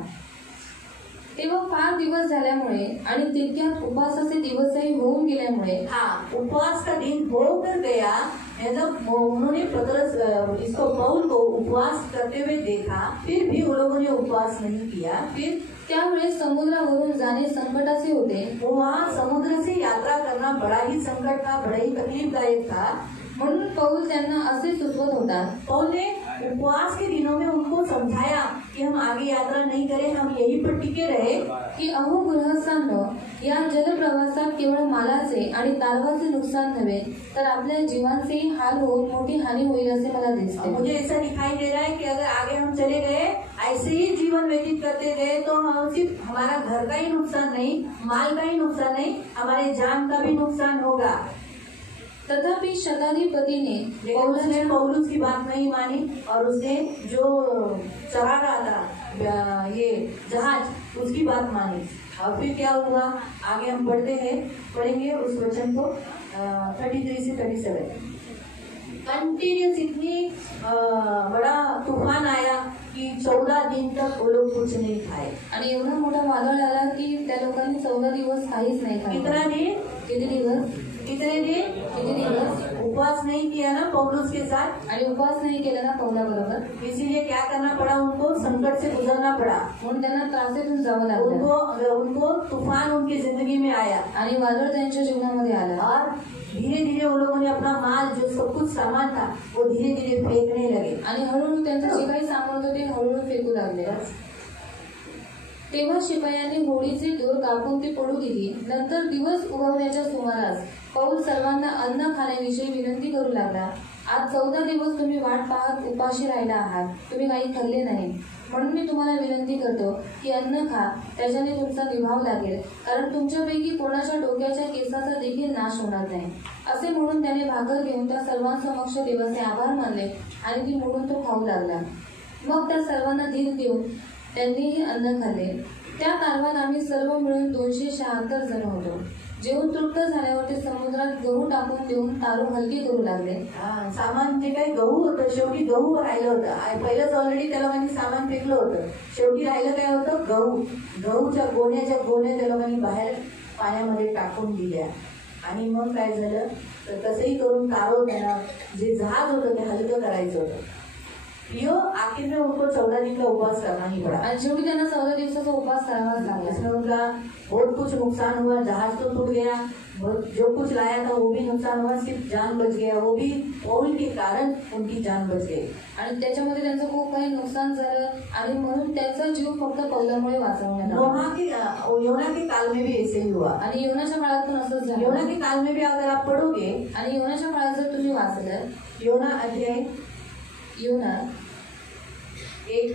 तेव्हा फार दिवस झाल्यामुळे आणि तितक्यात उपवासाचे दिवसही होऊन गेल्यामुळे हाँ, उपवास का दिन होकर गया, मतलब उन्होंने पतरस इसको पौल को उपवास करते हुए देखा, फिर भी उन लोगों ने उपवास नहीं किया। फिर त्यावेळेस समुद्रावरून जाणे संकटाचे होते। वो वहाँ समुद्र से यात्रा करना बड़ा ही संकट था, बड़ा ही तकलीफदायक था। म्हणून पौल त्यांना असे सुचवत होता। पौल ने उपवास के दिनों में उनको समझाया कि हम आगे यात्रा नहीं करें, हम यहीं पर टिके रहे। की अहो गृहस्थांनो, या जलप्रवासात केवळ मालाचे आणि तारवाचे नुकसान नव्हे तर आपल्या जीवांचेही हाल होऊन मोठी हानी होईल असे मला दिसते। मुझे ऐसा दिखाई दे रहा है कि अगर आगे हम चले गए, ऐसे ही जीवन व्यतीत करते गए, तो हम सिर्फ हमारा घर का ही नुकसान नहीं, माल का ही नुकसान नहीं, हमारे जान का भी नुकसान होगा। तथापि शताधिपतीने उसने पौलुस की बात नहीं मानी और उसने जो चला रहा था ये जहाज, उसकी बात मानी। और फिर क्या हुआ, आगे हम बढ़ते हैं, पढ़ेंगे उस वचन को 33 से 37। कंटिन्यूस इतनी बड़ा तूफान आया कि 14 दिन तक वो लोग कुछ नहीं खाए। आणि एवढा मोठा वादळ आला की त्या लोकांनी 14 दिवस काहीच नाही खाल्लं। कितना दिन? किती दिवस? कितने दिन? किती दिवस? उपवास नहीं किया ना पौलुस के साथ, आणि उपवास नाही केला ना पौलाबरोबर, इसीलिए क्या करना पड़ा उनको, संकट से गुजरना पड़ा। म्हणून त्यांना त्रासेतून जावं लागलं उनको तूफान उनकी जिंदगी में आया आणि वादळ त्यांच्या जीवनामध्ये आलं। और धीरे धीरे वो लोगों ने अपना माल, जो सब कुछ सामान था, वो धीरे धीरे फेंकने लगे। आणि हळूहळू त्यांचं जे काही सामान होतं ते हळूहळू फेकू लागले। तेव्हा शिपायाने होडीचे दोर कापून ती पडू दिली। नंतर दिवस उगवण्याच्या सुमारास पौल सर्वांना अन्न खाण्याविषयी विनंती करू लागला। आज 14 दिवस तुम्ही वाट पाहत उपाशी राहिला आहात, तुम्ही काही खाल्ले नाही, म्हणून मी तुम्हाला विनंती करतो की अन्न खा, त्याच्याने तुमचा निभाव लागेल, कारण तुमच्यापैकी कोणाच्या डोक्याच्या केसाचा देखील नाश होणार नाही। असे म्हणून त्याने भाकर घेऊन त्या सर्वांसमक्ष देवाचे आभार मानले आणि ती मोडून तो खाऊ लागला। मग त्या सर्वांना धीर देऊन त्यांनीही अन्न खाल्ले। त्या तारवात आम्ही सर्व मिळून 276 जण होतो। जेवण तृप्त झाल्यावर ते समुद्रात गहू टाकून देऊन तारू हलके करू लागले। सामान जे काही गहू होतं, शेवटी गहू राहिलं होतं। पहिलंच ऑलरेडी त्या लोकांनी सामान फेकलं होतं, शेवटी राहिलं काय होतं, गहू। गहूच्या गोण्या त्या लोकांनी बाहेर पाण्यामध्ये टाकून दिल्या। आणि मग काय झालं, तर कसंही करून तारो त्यांना जे जहाज होतं ते हलकं करायचं होतं। यो आखिर में उनको 14 दिन का उपवास करना ही पड़ा। आणि शेवटी त्यांना 14 दिवसाचा उपवास करावाच लागला। इसमें उनका बहुत कुछ नुकसान हुआ, जहाज तो टूट गया, जो कुछ लाया था वो भी नुकसान हुआ, सिर्फ जान बच गया, वो भी पौल के कारण उनकी जान बच गई। आणि त्याच्यामध्ये त्यांचं खूप काही नुकसान झालं आणि म्हणून त्यांचा जीव फक्त पौलामुळे वाचवण्यात आला। योना के काल में भी ऐसे ही हुआ। आणि योनाच्या काळात पण असंच झालं। योना के काल में भी अगर आप पढ़ोगे, आणि योनाच्या काळात जर तुम्ही वाचलं, योना अध्याय योना 1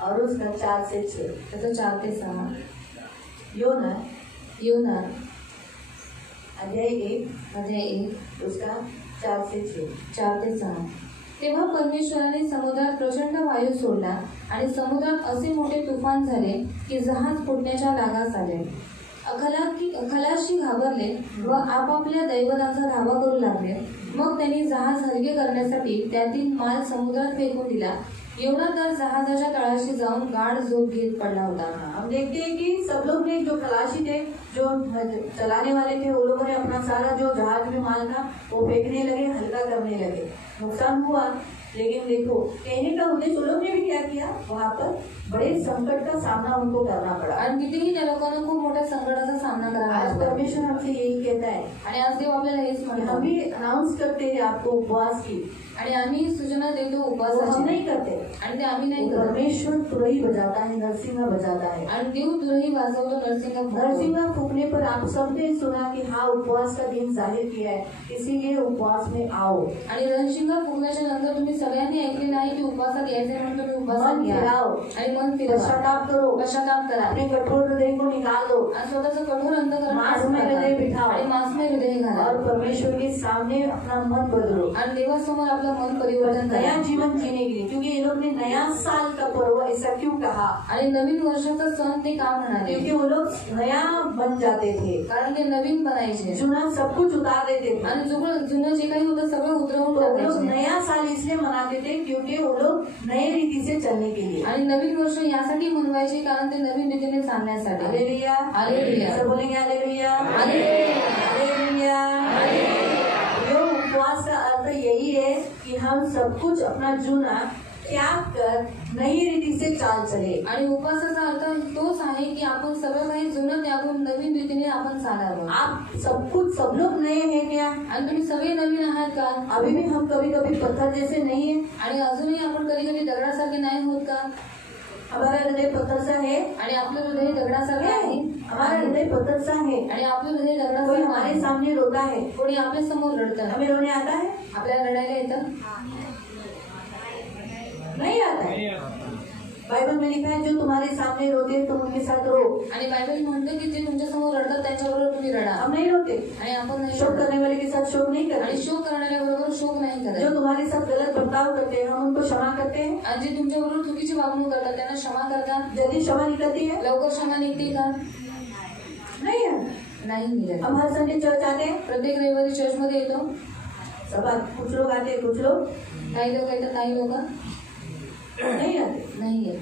और उसका 4 से 6, त्याचं 4 ते 6। योना अध्याय 1 उसका 4 से 6। तेव्हा परमेश्वराने समुद्रात प्रचंड वायू सोडला आणि समुद्रात असे मोठे तुफान झाले की जहाज फुटण्याच्या लागास आले। खलाशी घाबरले व आपापल्या दैवतांचा धावा करू लागले। मग त्यांनी जहाज हलके करण्यासाठी त्यातील माल समुद्रात फेकून दिला। योना तर जहाजाच्या तळाशी जाऊन गाढ झोप घेत पडला होता। हम देखते हैं कि सब लोग ने, जो खलासी थे, जो चलाने वाले थे, वो लोगों ने अपना सारा जो जहाज में माल था वो फेंकने लगे, हल्का करने लगे। नुकसान हुआ, लेकिन देखो कहने का उद्देश्य उन लोगों ने भी क्या किया, वहाँ पर बड़े संकट का सामना उनको करना पड़ा। आणि तिथेही त्या लोकांना खूप मोठ्या संकटाचा सामना करावा आज लागला। परमेश्वर हमसे यही कहता है, आणि आज देव आपल्याला हेच म्हणतो। हम भी अनाउंस करते हैं आपको उपवास की, आणि आम्ही सूचना देतो वो हम उपवासाची, नहीं करते। आणि ते आम्ही नाही करत। परमेश्वर तुरही बजाता है, नरसिंह बजाता है। आणि देव तुरही वाजवतो, नरसिंह फूकने पर आप सबने सुना कि हाँ उपवास का दिन जाहिर किया है, इसीलिए उपवास में आओ। आणि रणशिंगा फुकण्याच्या नंतर तुम्ही सगळ्यांनी ऐकलेलं आहे की उपवासात यायचे म्हणून तुम्ही उपवासात मन घ्या फिराओ आणि मन फिरवा, पश्चाताप करो, पश्चाताप करा, अपने कठोर हृदय को निकाल दो आणि स्वतःचं कठोर अंतःकरण मांसमय हृदय बिठाओ आणि मांसमय हृदय घाला और परमेश्वर के सामने अपना मन बदलो आणि देवासमोर आपलं मन परिवर्तन करा। नया जीवन जीने के लिए, क्योंकि ये लोग ने नया साल का पर्व ऐसा क्यों कहा, आणि नवीन वर्षाचा सण ते का म्हणाले, क्योंकि वो लोग नया बन जाते थे, कारण ते नवीन बनायचे जुना सब कुछ उतार देते थे। आणि जुनं जे काही होतं सगळं उतरवून तो वो लोग टाकायचे। नया साल इसलिए मनाते थे क्योंकि वो लोग नए रीति से चलने के लिए। आणि नवीन वर्ष यासाठी मनवायचे कारण ते नवीन रीतीने चालण्यासाठी। हालेलुया, हालेलुया, सब बोलेंगे हालेलुया, हालेलुया, हालेलुया। यो उपवास का अर्थ यही है कि हम सब कुछ अपना जुना त्याग कर नई रीति से चाल चले। आणि उपवासाचा अर्थ तोच आहे की आपण सगळं काही जुनं त्यागून नवीन रीतीने आपण चालावं। आप सब लोग नए हैं क्या? आणि तुम्ही सगळे नवीन आहात का? अभी भी हम कभी कभी पत्थर जैसे नहीं है, आणि अजूनही आपण कधी कधी दगडासारखे नाही होत का? हमारा हृदय पत्थर सा है, आणि आपलं हृदय दगडासारखे आहे, हमारा हृदय पत्थर सा है। आणि आपलं हृदय कोई दगडासारखे हमारे आहे, सामने रोता है, कोणी आपल्या समोर रडतं, हमें रोने आता है? आपल्याला रडायला येतं? नहीं आता है। बाइबल में लिखा है जो तुम्हारे सामने रोते हैं तुम उनके साथ रो। आणि बायबल म्हणतो की जे तुमच्या समोर रडतात त्यांच्याबरोबर तुम्ही रडा। हम नहीं रोते, आणि आपण नाही शोक रडत। करने वाले के साथ शोक नहीं आणि करते। शोक करणाऱ्या बरोबर शोक नाही जो करत। तुम्हारे साथ गलत बर्ताव करते हैं हम उनको क्षमा करते हैं। आणि जे तुमच्या बरोबर चुकीची वागणूक करतात त्यांना क्षमा करतात। जल्दी क्षमा निकलती है? लवकर क्षमा निघते का? नहीं है। नाही निघत। हम हर संडे चर्च आते हैं, प्रत्येक रविवारी चर्चमध्ये येतो, सब कुछ लोग आते हैं, कुछ लोग काही लोक येतात, काही लोक नहीं आते। नाही येत।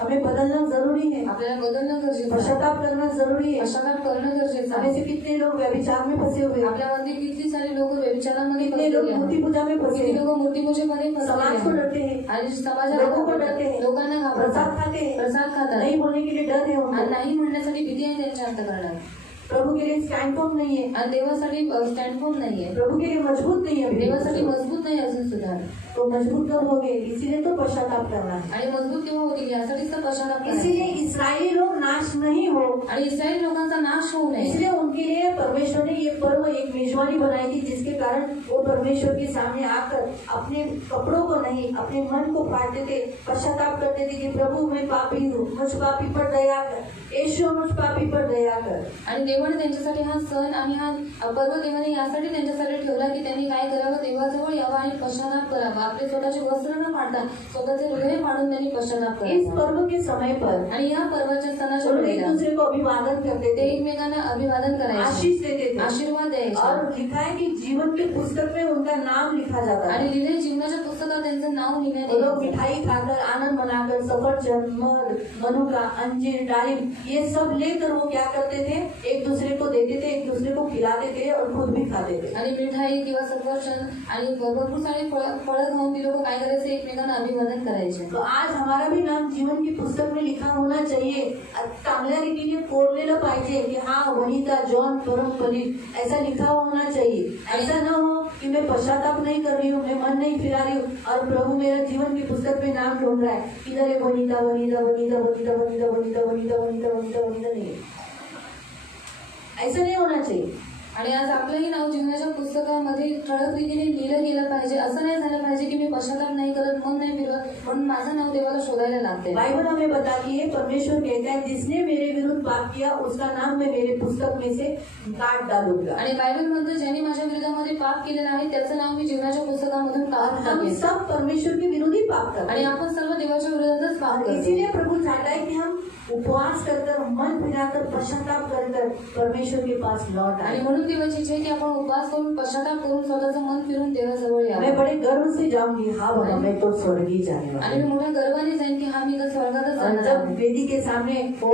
हमें बदलना जरूरी है, आपल्याला बदलणं गरजेचं आहे, पश्चाताप करना जरूरी है। पश्चाताप करणं गरजेचं हमें आहे। से कितने लोग व्यभिचार में फंसे हुए हैं, आपल्यामध्ये किती सारे लोक व्यभिचारांमध्ये कितने लोग फसलेले मूर्ति आहेत, पूजा में फंसे किती हैं, लोक मूर्तिपूजेमध्ये फसलेले समाज को आहेत, डरते हैं, आणि समाजाला लोगों को घाबरतात, डरते हैं, लोकांना प्रसाद घाबरतात, खाते हैं, प्रसाद खातात, नहीं बोलने के लिए डर है आणि उनको, नाही म्हणण्यासाठी भीती आहे त्यांच्या अंतःकरणात, प्रभु के लिए स्टैंड फॉर्म नहीं है, आणि देवासाठी स्टँड फॉर्म नाहीये, प्रभु के लिए मजबूत नहीं है, देवासाठी मजबूत नाही अजून सुद्धा। तो मजबूत कब होंगे? इसीलिए तो पश्चाताप करना है। आणि मजबूत केव्हा होतील यासाठीच तर पश्चाताप इसीलिए करायचा। इस्राएली लोग नाश नहीं हो, आणि इस्रायल लोकांचा नाश होऊ नये इसलिए उनके लिए परमेश्वर ने ये पर्व एक मेजबानी बनाई थी, जिसके कारण वो परमेश्वर के सामने आकर अपने कपड़ों को नहीं अपने मन को फाड़ते थे, पश्चाताप करते थे कि प्रभु मैं पापी हूँ, मुझ पापी पर दया कर, यीशु मुझ पापी पर दया कर। आणि देवाने त्यांच्यासाठी हा सण आणि हा पर्व देवाने यासाठी त्यांच्यासाठी ठेवला की त्यांनी काय करावं, देवाजवळ यावं आणि पश्चाताप करावा। आपले स्वतःचे वस्त्र न फाडता स्वतःचे हृदय फाडून त्यांनी पश्चाताप इस करावा। पर्व के समय पर आणि या पर्वाच्या सणाच्या वो लोग एक वेळेला दूसरे को अभिवादन करते ते थे, एकमेकांना अभिवादन करायचे, आशीष देते थे, आशीर्वाद द्यायचे, और लिखा है कि जीवन के पुस्तक में उनका नाम लिखा जाता आणि है। लिहिले जीवनाच्या पुस्तकात त्यांचं नाव लिहिण्यात वो लोग यायचं। मिठाई खाकर आनंद मनाकर सफरचंद, मध, मनुका, अंजीर, डालिम ये सब लेकर वो क्या करते थे, एक दूसरे को देते थे, एक दूसरे को खिलाते थे और खुद भी खाते थे। आणि मिठाई किंवा सफरचंद आणि भरपूर सारी फळं खाऊन ती लोक काय करायचे, एकमेकांना अभिवादन करायचे. तो आज हमारा भी नाम जीवन की पुस्तक में लिखा होना चाहिए. चांगल्या रीतीने कोरलेलं पाहिजे की हाँ वनिता जॉन परम पलित ऐसा लिखा होना चाहिए. ऐसा न हो कि मैं पश्चाताप नहीं कर रही हूँ, मैं मन नहीं फिरा रही हूँ और प्रभु मेरा जीवन की पुस्तक में नाम ढूंढ रहा है. इधर है वनिता वनिता वनिता वनिता वनिता वनिता वनिता वनिता वनिता वनिता नहीं, ऐसा नहीं होना चाहिए. आणि आज आपलंही नाव जीवनाच्या पुस्तकामध्ये ठळक रीतीने लिहिलं गेलं पाहिजे. असं नाही झालं पाहिजे की मी पश्चाताप नाही करत, मन नाही फिरवत म्हणून माझं नाव देवाला शोधायला लागते. बाइबल हमें बताती है, परमेश्वर कहता है जिसने मेरे विरुद्ध पाप किया उसका नाम मैं मेरे पुस्तक में से काट डालूंगा. आणि बायबल म्हणतो ज्यांनी माझ्या विरोधामध्ये पाप केलेलं आहे त्याचं नाव मी जीवनाच्या पुस्तकामधून काढून हम टाकेन. सब परमेश्वर के विरुद्ध ही पाप करते आणि हैं. आपण सर्व देवाच्या विरोधातच पाप करतो. इसीलिए प्रभु चाहता है कि हम उपवास कर मन फिराकर पश्चाताप कर परमेश्वर के पास लौट आणि आए. म्हणून देवाची इच्छा आहे की आपण उपवास करून पश्चाताप करून स्वतःचं मन फिरून देवाजवळ मैं यावं. बड़े गर्व से जाऊंगी, हाँ बाबा मैं तो स्वर्ग ही जाने वाली आणि हूँ. मी मोठ्या गर्वाने जाईन की हा मी तर स्वर्गातच और जाणार जब आहे. वेदी के सामने वो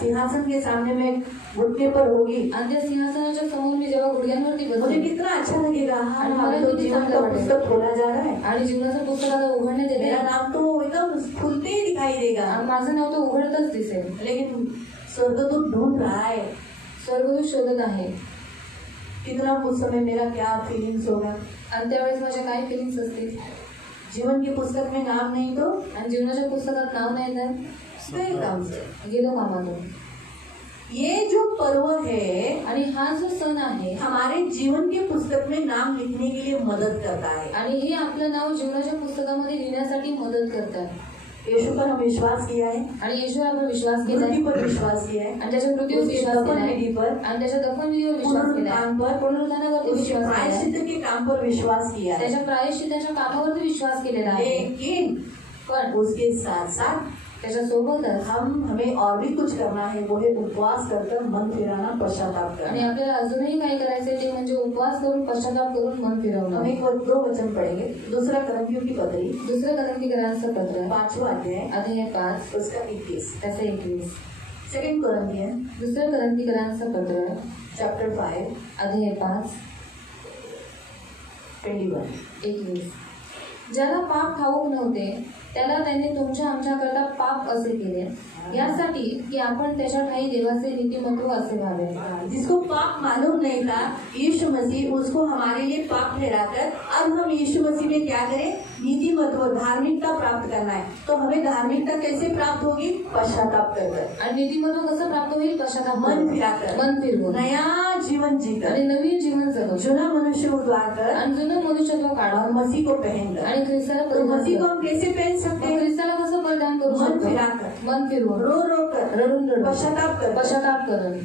सिंहासन के सामने में घुटने पर होगी, आणि त्या सिंहासनाच्या समोर मी जेव्हा गुडघ्यांवरती मुझे बसेन कितना अच्छा लगेगा. हाँ आणि हाँ, मला तो किती जीवन चांगलं का वाटेल. पुस्तक खोला जा रहा है. आणि जीवनाचं पुस्तक आता उघडण्यात येते मेरा नाम तो एकदम खुलते ही दिखाई देगा. आणि माझं नाव तर उघडतच दिसेल. लेकिन स्वर्गदूत ढूंढ रहा है. स्वर्गदूत शोधत आहे. कितना उस समय मेरा क्या फीलिंग्स होगा. आणि त्यावेळेस माझ्या काय फिलिंग्स असतील. जीवन की पुस्तक में नाम नहीं तो आणि जीवनाच्या पुस्तकात नाव नाही तर गए काम से. गेलो कामातून. ये जो पर्व है आणि हा जो सण आहे हमारे जीवन के पुस्तक में नाम लिखने के लिए मदद करता है. आणि हे आपलं नाव जीवनाच्या पुस्तकामध्ये लिहिण्यासाठी मदत करतात. यीशु पर हम विश्वास किया है, आणि येशूवर आपण विश्वास केलाय मृत्यु पर विश्वास किया है, आणि त्याच्या मृत्यूवर उसके विश्वास दफन केलाय विधि पर, आणि त्याच्या दफनविधीवर विश्वास केलाय, पुनरुत्थान पर, पुनरुत्थानावरती उसके विश्वास केलाय, प्रायश्चित्त के काम पर विश्वास किया है. त्याच्या प्रायश्चित्ताच्या कामावरती विश्वास केलेला आहे. लेकिन पण उसके साथ साथ त्याच्या सोबतच हमें और भी कुछ करना है. वो है उपवास कर मन फिराना, पश्चाताप आणि करना. आपल्याला अजूनही काय करायचंय ते म्हणजे उपवास करून पश्चाताप करून मन फिरवणं. हम एक 2 वचन पढ़ेंगे. दूसरा करंथियों की पत्री दुसरं करंथीकरांचं पत्र 5वां अध्याय अध्याय 5 उसका 21. त्याचं 21. सेकंड कोरिन्थियन दुसरं करंथीकरांचं पत्र चैप्टर 5 अध्याय 5 21. 21. ज्याला पाप ठाऊक नव्हते त्याला त्यांनी तुमच्या आमच्याकरता पाप असे केले, यासाठी की आपण त्याच्या ठाई देवाचे नीतिमत्व असे व्हावे. जिसको पाप मालूम नहीं था, यीशु मसीह उसको हमारे लिए पाप ठहराकर अब हम यीशु मसीह में क्या करें, नीतिमत्व धार्मिकता प्राप्त करना है. तो हमें धार्मिकता कैसे प्राप्त होगी, पश्चाताप कर आणि नीतिमत्व कसं प्राप्त होईल, पश्चाताप मन करून. फिराकर, मन फिरवून नया जीवन जीकर, आणि नवीन जीवन जगवून जुना मनुष्य उतारकर आणि जुनं मनुष्यत्व और काढून मसीह को पहनकर. आणि ख्रिस्ताला तो परिधान मसीह को करून. हम कैसे पहन सकते हैं, ख्रिस्ताला कसं परिधान करू मन शकतो, फिराकर, मन फिरवून रो रो कर, रडून रडून पश्चाताप कर. पश्चाताप करून.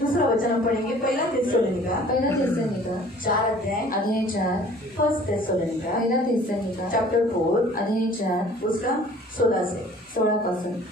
दूसरा वचन हम पढ़ेंगे. पहला थेसलोनिका पहिला थेसलोनिका 4 अध्याय, अध्याय 4 फर्स्ट थेसलोनिका पहिला थेसलोनिका चैप्टर 4 अध्याय 4 उसका 16 से 16 पासून.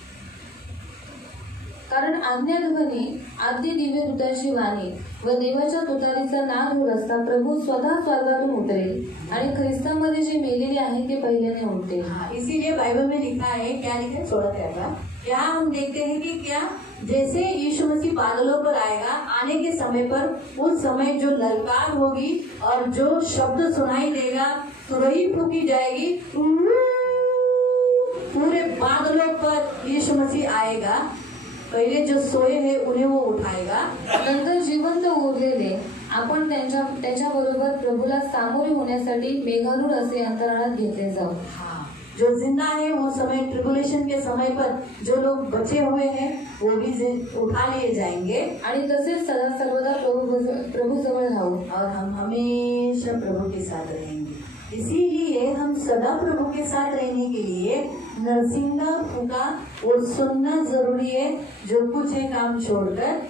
कारण आज्ञाध्वनी आद्य दिव्य दूताची वाणी व देवाच्या तुतारीचा नाद होत असता प्रभू स्वतः स्वर्गातून उतरेल आणि ख्रिस्तामध्ये जे मेलेले आहे ते पहिल्याने उठतील. इसीलिए बाइबल में लिखा है, क्या लिखा है 16 का, यहाँ हम देखते हैं कि क्या जैसे यीशु मसीह बादलों पर आएगा, आने के समय पर उस समय जो ललकार होगी और जो शब्द सुनाई देगा, तुरही फूकी जाएगी, पूरे बादलों पर यीशु मसीह आएगा. पहिले जो सोए हैं उन्हें वो उठाएगा. नंतर जिवंत उरलेले आपण त्याच्या बरोबर प्रभूला सामोरे होण्यासाठी मेघारूढ असे अंतराळात घेतले जाऊ. जो जिंदा है वो समय ट्रिबुलेशन के समय पर जो लोग बचे हुए हैं वो भी उठा लिए जाएंगे आणि तसेच सदा सर्वदा प्रभू जवळ राहू और हम हमेशा प्रभु के साथ रहेंगे. इसीलिए हम सदा प्रभु के साथ रहने के लिए नरसिंगा फूका और सुनना जरूरी है. जो कुछ है काम छोड़कर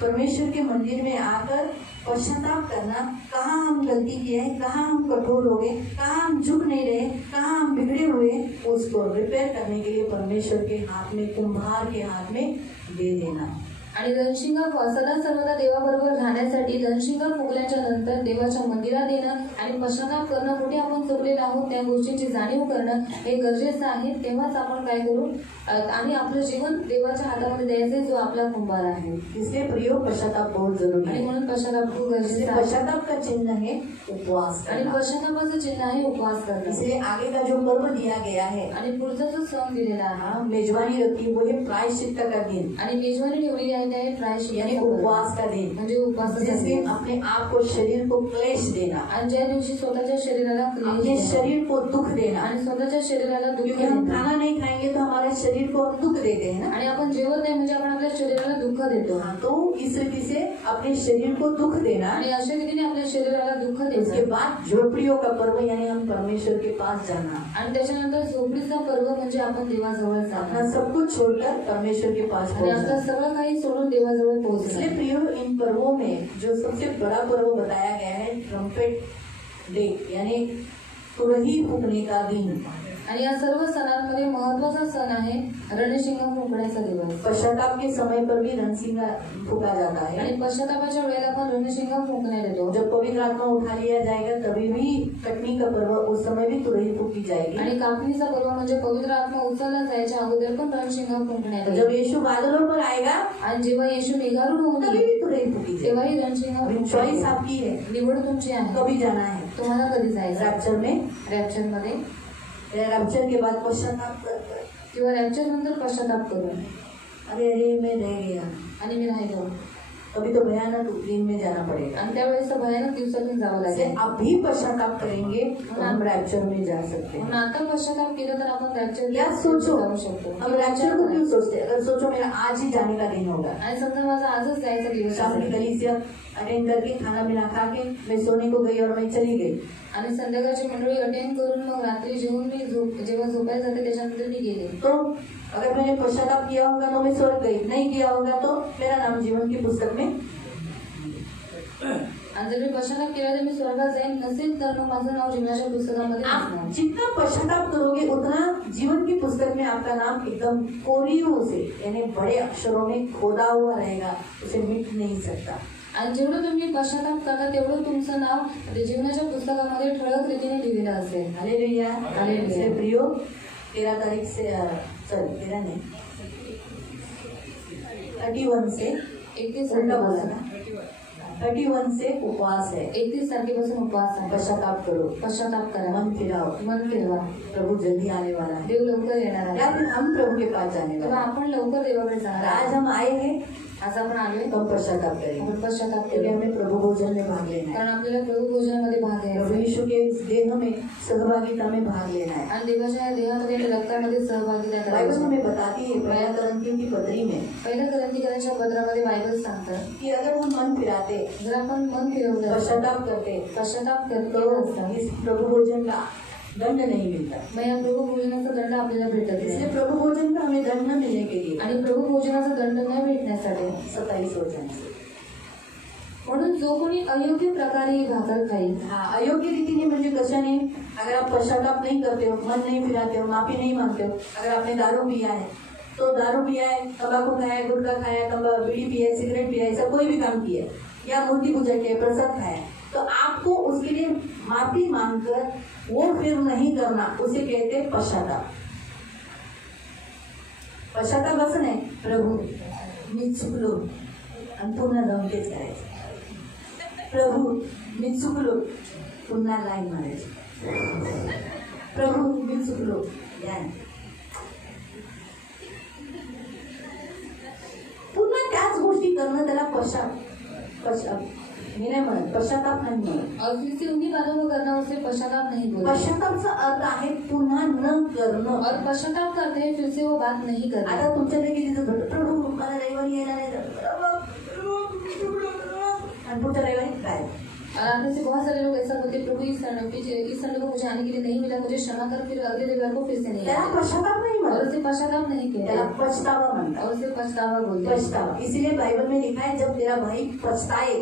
परमेश्वर के मंदिर में आकर पश्चाताप करना, कहाँ हम गलती किए हैं, कहाँ हम कठोर हो गए, कहाँ हम झुक नहीं रहे, कहाँ हम बिगड़े हुए, उसको रिपेयर करने के लिए परमेश्वर के हाथ में, कुंभार के हाथ में दे देना. आणि धनशिंगा सदा सर्वदा देवाबरोबर राहण्यासाठी धनशिंगा फुगल्याच्या नंतर देवाच्या मंदिरात येणं आणि पश्चाताप करणं, कुठे आपण चुकलेलो आहोत त्या गोष्टीची जाणीव करणं हे गरजेचं आहे. तेव्हाच आपण काय करू आणि आपलं जीवन देवाच्या हातामध्ये द्यायचे, जो आपला कुंभार आहे. इसलिए प्रियो पश्चाताप बहुत जरूरी आणि है. म्हणून पश्चाताप खूप इसलिए गरजेचं आहे पश्चाताप का चिन्ह है उपवास आणि करना। पश्चातापाचं चिन्ह आहे उपवास करणं इसलिए आगे का जो पर्व दिया गया है, आणि पुढचा जो सण दिलेला आहे हाँ, मेजबानी रखी वो है प्रायश्चित्त का दिन, आणि मेजवानी ठेवलेली आहे त्या यानी प्रायश्चित्त उपवास का दिन। म्हणजे उपवासाचा जिस दिन दिवस. अपने आप को, शरीर को क्लेश देना, आणि ज्या दिवशी स्वतःच्या शरीराला क्लेश अपने देणं शरीर को दुख देना, आणि स्वतःच्या शरीराला दुःख क्योंकि हम देणं खाना नहीं खाएंगे तो हमारे शरीर को हम दुख देते हैं ना। आणि आपण जेवत नाही म्हणजे आपण आपल्या शरीराला दुःख देतो हाँ, तो इस रीति से अपने शरीर को दुख देना। आणि अशा रीतीने आपल्या शरीराला दुःख उसके देतो बाद झोपड़ियों का पर्व यानी हम परमेश्वर के पास जाना, आणि त्याच्यानंतर झोपडीचा पर्व म्हणजे आपण देवाजवळ अपना जाणं सब कुछ छोड़कर परमेश्वर के पास आणि आपलं पहुंचना। सगळं काही सोडून देवाजवळ इसलिए पोहोचणं. प्रियो, इन पर्वों में जो सबसे बड़ा पर्व बताया गया है ट्रम्पेट डे, यानी तुरही फूकने का दिन। आणि या सर्व सणांमध्ये महत्वाचा सण आहे रणशिंग फुंकण्याचा दिवस. पश्चाताप के समय पर भी रणसिंगा फूका जाता है। आणि पश्चातापाच्या वेळेला आपण रणशिंग फुंकण्यात येतो जब पवित्र आत्मा उठा लिया जाएगा तभी भी कटनी का पर्व, उस समय भी तुरही फूकी जाएगी। आणि कापणीचा पर्व म्हणजे पवित्र आत्मा उचलला जायच्या अगोदर पण रणशिंग फुंकण्यात तो येईल. जब यीशु बादलों पर आएगा आणि जेव्हा येशू मेघारूढ होऊन तभी येईल भी तुरही फूकी जाएगी। तेव्हाही रणशिंग अभी चॉइस आपकी है, निवड तुमची आहे. कभी जाना है तुम्हाला कधी जायचं रैप्चर में, रॅप्चर मध्ये या रैप्चर के बाद पश्चाताप कर, किंवा रॅप्चर नंतर पश्चाताप करून अरे अरे मैं रह गया, आणि मी राहिलो अभी तो भयानक दिन में जाना पड़ेगा। आणि त्यावेळेस तर भयानक दिवसातून जावं जैसे लागेल. अभी पश्चाताप करेंगे तो हम रैप्चर में जा सकते म्हणून हैं। आता पश्चाताप केलं तर आपण रॅप्चर या सोचो, जाऊ शकतो. हम रैप्चर को क्यों सोचते हैं? अगर सोचो मेरा आज ही जाने का दिन होगा, आणि समजा माझा आजच जायचा दिवस शाम की असेल कलीसिया अटेंड करके खाना पीना खा के मैं सोने को गई और मैं चली गई, आणि संध्याकाळची मंडळी अटेंड करून मग रात्री जेवून मी जेव्हा झोपायला जाते त्याच्यानंतर मी गेले तो अगर मैंने पश्चाताप किया होगा तो मैं स्वर्ग गई, नहीं किया होगा तो मेरा नाम जीवन की पुस्तक में। आणि जर मी पश्चाताप केला तर मी स्वर्गात जाईन, नसेल तर मग माझं नाव जीवनाच्या पुस्तकामध्ये आप नसणार. जितना पश्चाताप करोगे उतना जीवन की पुस्तक में आपका नाम एकदम कोरियों से यानी बड़े अक्षरों में खोदा हुआ रहेगा, उसे मिट नहीं सकता। आणि जेवढं तुम्ही पश्चाताप करता तेवढं तुमचं नाव ते जीवनाच्या पुस्तकामध्ये ठळक रीतीने लिहिलेलं असेल. Hallelujah, hallelujah. इसलिए प्रियो 13 तारीख से सॉरी 13 नहीं 31 से 31 उल्टा बोला तारखेपासून ना, 31 से उपवास है। 31 तारखेपासून उपवास आहे. पश्चाताप करो, पश्चाताप करा, मन फिराओ, मन फिरवा, प्रभु जल्दी आने वाला है, देव लवकर येणार या आहे. फिर हम प्रभु के पास जाने तेव्हा वाले आपण लवकर देवाकडे जाणार हैं। आज आहे. हम आए हैं आज आपण आलोय तो हम पश्चाताप करेंगे, आपण पश्चाताप क्योंकि करू हमें प्रभु भोजन में भाग लेना है, कारण आपल्याला प्रभू भोजनामध्ये भाग प्रभु घ्यायचा यीशु के इस देह में सहभागिता में भाग लेना है। आणि देवाच्या देहामध्ये आणि रक्तामध्ये सहभागिता बाइबल करायची. हमें बताती है पहला करंथियों की पत्री में पहिल्या ग्रंथीकरांच्या पत्रामध्ये बायबल सांगतात कि अगर हम मन फिराते, जर आपण मन फिरवलं पश्चाताप करते पश्चाताप करतो तो इस प्रभु भोजन का दंड नहीं मिलता। मग या प्रभू भोजनाचा दंड आपल्याला भेटत इसलिए नाही. प्रभु भोजन का हमें दंड न मिलने के लिए आणि प्रभू भोजनाचा दंड न भेटण्यासाठी 27 वचन से म्हणून जो कोणी अयोग्य प्रकारे ही भाकर खाईल हाँ, अयोग्य रीति म्हणजे कशाने, अगर आप पश्चाताप नहीं करते हो, मन नहीं फिराते हो, माफी नहीं मांगते हो, अगर आपने दारू पिया है तो दारू पिया है, तंबाकू खाया है, गुटखा खाया है, बीड़ी पिया है, सिगरेट पिया है, ऐसा कोई भी काम किया है या मूर्ति पूजा की है, प्रसाद खाया है, तो आपको उसके लिए माफी मांगकर वो फिर नहीं करना, उसे कहते हैं पश्चाताप। पश्चाताप असं नाही प्रभू मी चुकलो आणि पुन्हा जाऊन तेच करायचं, प्रभू मी चुकलो पुन्हा लाईन मारायची, प्रभू मी चुकलो या पुन्हा त्याच गोष्टी करणं त्याला पश्चाताप मी नाही म्हणत, पश्चाताप नाही म्हणत। और फिर से उन्हीं बातों को करना उसे पश्चाताप नहीं बोलते. पश्चातापचा अर्थ आहे पुन्हा न करणं। और पश्चाताप करते हैं फिर से वो बात नहीं करते. आता तुमच्यापैकी तिथं प्रभू मला रविवारी यायला नाही आणि पुढच्या रविवारी काय, और आप में से बहुत सारे लोग ऐसा बोलते हैं प्रभु इस संडे को मुझे आने के लिए नहीं मिला, मुझे क्षमा कर, फिर अगले रविवार को फिर से नहीं त्याला आए. पश्चाताप नाही और म्हणत, उसे पश्चाताप नहीं त्याला कहते पछतावा म्हणतात। और उसे पछतावा बोलते हैं. पछतावा, इसीलिए बाइबल में लिखा है जब तेरा भाई पछताए,